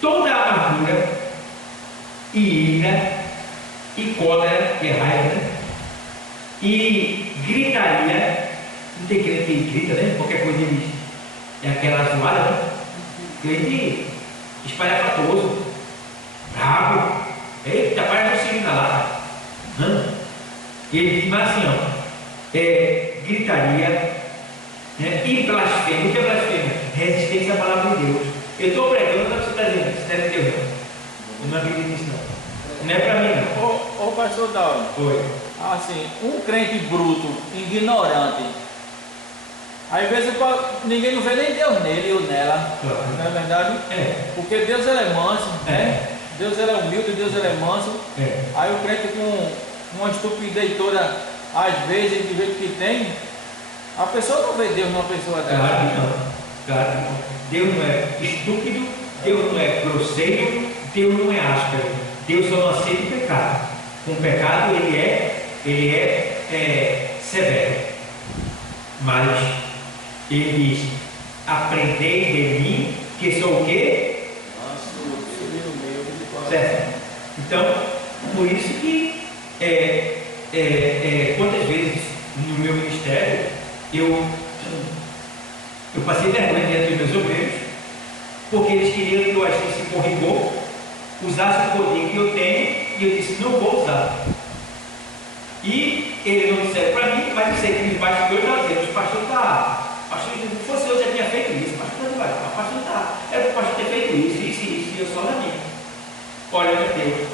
Toda amargura e ira e cólera, que é raiva, né? E gritaria. Não tem crente que grita, né? Qualquer coisa ele é aquela zoada, né? Crente espalhafatoso, bravo. Eita, parece um sino na lata. Ele diz mais assim, gritaria, né? E blasfêmia. O que é blasfêmia? Resistência à palavra de Deus. Eu estou pregando, mas você está dizendo, isso não é de Deus, não. Eu não acredito nisso, não. Não é para mim, não. Ô pastor Dauro. Oi. Assim, um crente bruto, ignorante, às vezes ninguém não vê nem Deus nele ou nela. Claro. Não é verdade? Porque Deus ele é manso, né? Deus ele é humilde, Deus ele é manso. Aí o crente com uma estupidez toda, às vezes, do jeito que tem, a pessoa não vê Deus numa pessoa dessa. Claro que não. Claro que não. Deus não é estúpido, Deus não é grosseiro, Deus não é áspero. Deus só não aceita o pecado. Com o pecado ele é severo. Mas ele diz: aprendei de mim, que sou o quê? Certo? Então, por isso que quantas vezes no meu ministério eu passei vergonha diante dos meus obreiros, porque eles queriam que eu agisse com rigor, usasse o poder que eu tenho, e eu disse: não vou usar. E ele não disseram para mim, mas eu sei que nos bastidores estavam dizendo: o pastor está. Pastor, se não fosse eu, já tinha feito isso. Pastor, não vai. O pastor está. É para o pastor ter feito isso, e eu só na minha. Olha, meu Deus.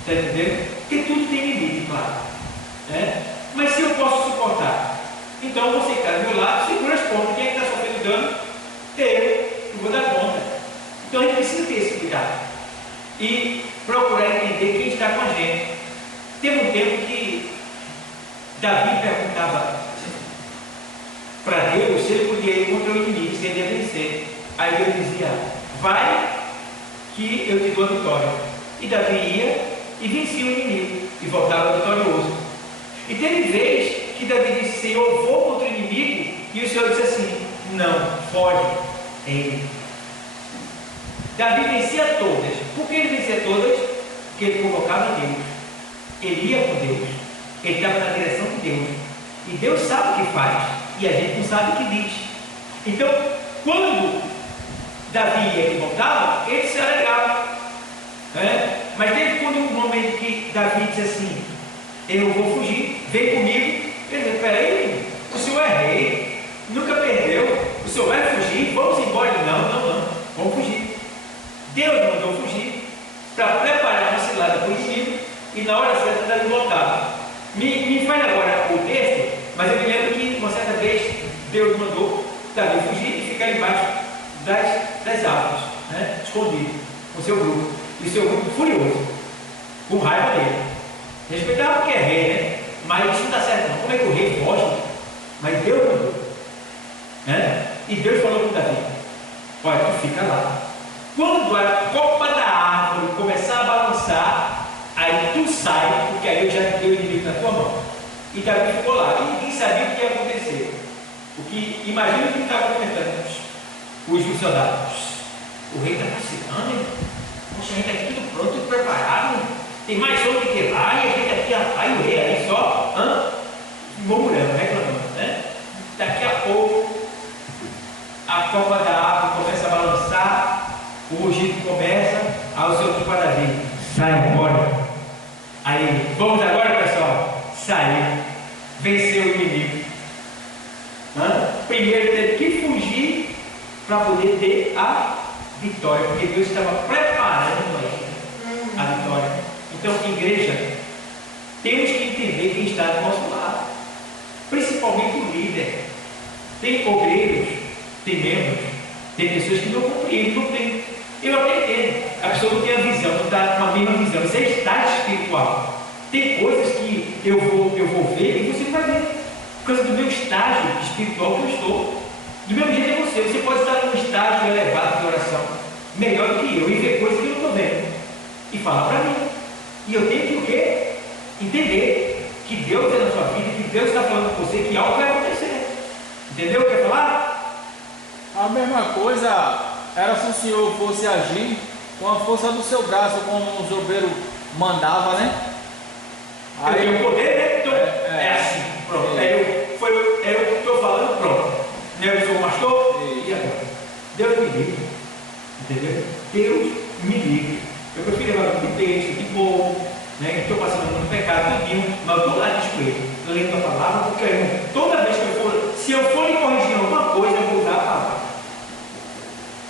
Está entendendo? Porque tudo tem limite, claro. Né? Mas se eu posso suportar, então você que está do meu lado, segura as pontas. Quem é que está sofrendo dano? Eu vou dar conta. Então a gente precisa ter esse cuidado e procurar entender quem está com a gente. Teve um tempo que Davi perguntava para Deus se ele podia ir contra o inimigo, se ele ia vencer. Aí Deus dizia: vai que eu te dou a vitória. E Davi ia e vencia o inimigo e voltava vitorioso. E teve vez que Davi disse: Senhor, eu vou contra o inimigo, e o Senhor disse assim: não, foge. É ele. Davi vencia todas. Por que ele vencia todas? Porque ele convocava Deus, ele ia com Deus, ele estava na direção de Deus, e Deus sabe o que faz, e a gente não sabe o que diz. Então, quando Davi ia e voltava, ele se alegrava, né? Mas teve um momento que Davi disse assim: eu vou fugir, vem comigo. Ele disse: peraí, o senhor é rei, nunca perdeu, o senhor vai fugir, vamos embora. Não, vamos fugir. Deus mandou fugir para preparar uma cilada para o inimigo, e na hora certa Davi voltava. Me faz agora o texto, mas eu me lembro que uma certa vez Deus mandou Davi fugir e ficar embaixo das árvores, né? Escondido, com seu grupo, e o seu grupo furioso, com raiva dele. Respeitava porque é rei, né? Mas isso não está certo não. Como é que o rei foge? Mas Deus mandou, né? E Deus falou com Davi: olha, tu fica lá. Quando a copa da árvore começar a balançar, aí tu sai, porque aí eu já dei o inimigo na tua mão. E Davi ficou lá, e ninguém sabia o que ia acontecer. Imagina o que estava comentando os funcionários. O rei está vacilando, hein? Poxa, a gente está aqui tudo pronto, tudo preparado. Tem mais som do que lá, e a gente aqui, aí o rei ali só murmurando, reclamando, né? Daqui a pouco a copa da árvore começa a balançar, o rugido começa, aí o Senhor diz para Davi: sai embora. Aí, vamos agora, pessoal. Saiu, venceu o inimigo. Primeiro teve que fugir para poder ter a vitória, porque Deus estava preparando a vitória. Então, igreja, temos que entender quem está do nosso lado, principalmente o líder. Tem obreiros, tem membros, tem pessoas que não compreendem, não tem. Eu até entendo, a pessoa não tem a visão, não está com a mesma visão, isso é estágio espiritual. Tem coisas que eu vou ver e você não vai ver, por causa do meu estágio espiritual que eu estou. Do mesmo jeito é você pode estar num estágio elevado de oração, melhor do que eu, e ver coisas que eu não estou vendo, e falar para mim. E eu tenho que o quê? Entender que Deus é na sua vida, que Deus está falando com você, que algo vai acontecer. Entendeu? Quer falar? A mesma coisa era se o senhor fosse agir com a força do seu braço, como o obreiro mandava, né? Eu tenho poder, né? Então, é assim, pronto. Eu que estou falando, pronto. Eu sou um pastor, e agora? Deus me livre. Entendeu? Deus me livre. Eu prefiro levar de peixe, de povo, né? Que estou passando muito pecado, tudinho, mas eu estou lá de joelho, lendo a palavra, porque toda vez que eu for, se eu for lhe corrigir alguma coisa, eu vou usar a palavra.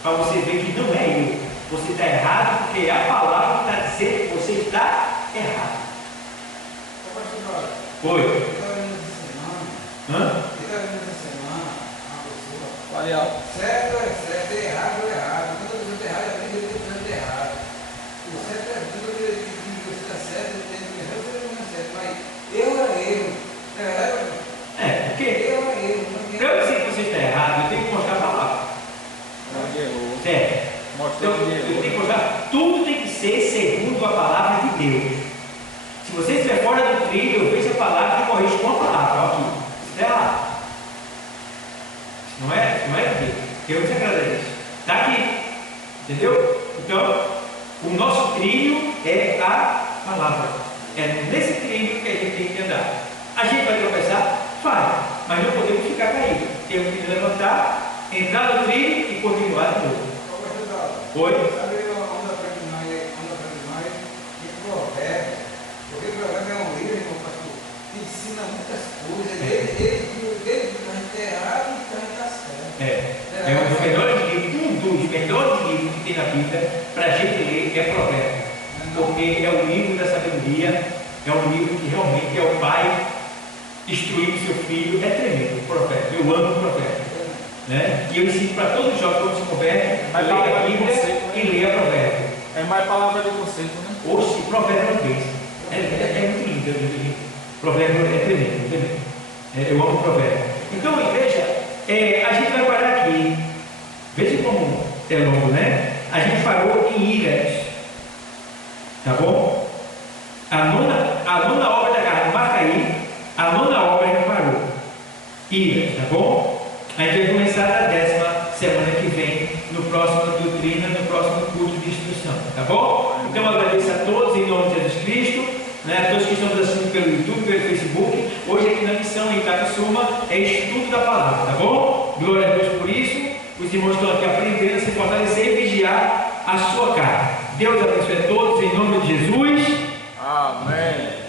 Para você ver que não é eu. Você está errado, porque é a palavra que está dizendo que você está errado. Oi. Certo é certo, é errado é errado. Quando eu estou errado, eu aprendo que eu estou errado. O certo é tudo que você está certo, eu tenho que errar, você não é certo. Mas eu era erro. É verdade? Porque eu era erro. Para eu dizer que você está errado, eu tenho que mostrar a palavra. Certo? Então, eu tenho que mostrar. Tudo tem que ser segundo a palavra de Deus. Se você estiver fora do trilho, eu vejo a palavra e corrijo com a palavra. Aqui. Isso está errado. Não é Deus. Deus se agrada disso. Está aqui. Entendeu? Então, o nosso trilho é a palavra. É nesse trilho que a gente tem que andar. A gente vai tropeçar? Vai. Mas não podemos ficar caídos. Temos que levantar, entrar no trilho e continuar de novo. Oi? Sabe onde aprende mais? Em provérbio. Porque provérbio é um livro, irmão, pastor, que ensina muitas coisas. Ele que a gente é errado e que a gente está certo. É um dos melhores livros que tem na Bíblia para a gente ler é provérbio. Porque é o livro da sabedoria, é um livro que realmente é o pai instruindo seu filho. É tremendo o provérbio. Eu amo o provérbio. Né? E eu ensino para todos os jovens quando se convertem, leia a Bíblia e leia provérbio. É mais palavra de conceito, né? Oxe, provérbio é uma bênção. É muito lindo. Provérbio é tremendo. Eu amo provérbio. Então, igreja, a gente vai parar aqui. Veja como é longo, né? A gente parou em iras. Tá bom? A nona obra da carne, marca aí. A nona obra a gente parou. Iras, tá bom? A gente vai começar na 10ª semana que vem, no próximo doutrina, no próximo curso de instrução, tá bom? Então eu agradeço a todos em nome de Jesus Cristo, né, a todos que estão nos assistindo pelo YouTube, pelo Facebook. Hoje aqui na missão em Itapissuma é estudo da palavra, tá bom? Glória a Deus por isso. Os irmãos estão aqui aprendendo a se fortalecer e vigiar a sua carne. Deus abençoe a todos em nome de Jesus. Amém.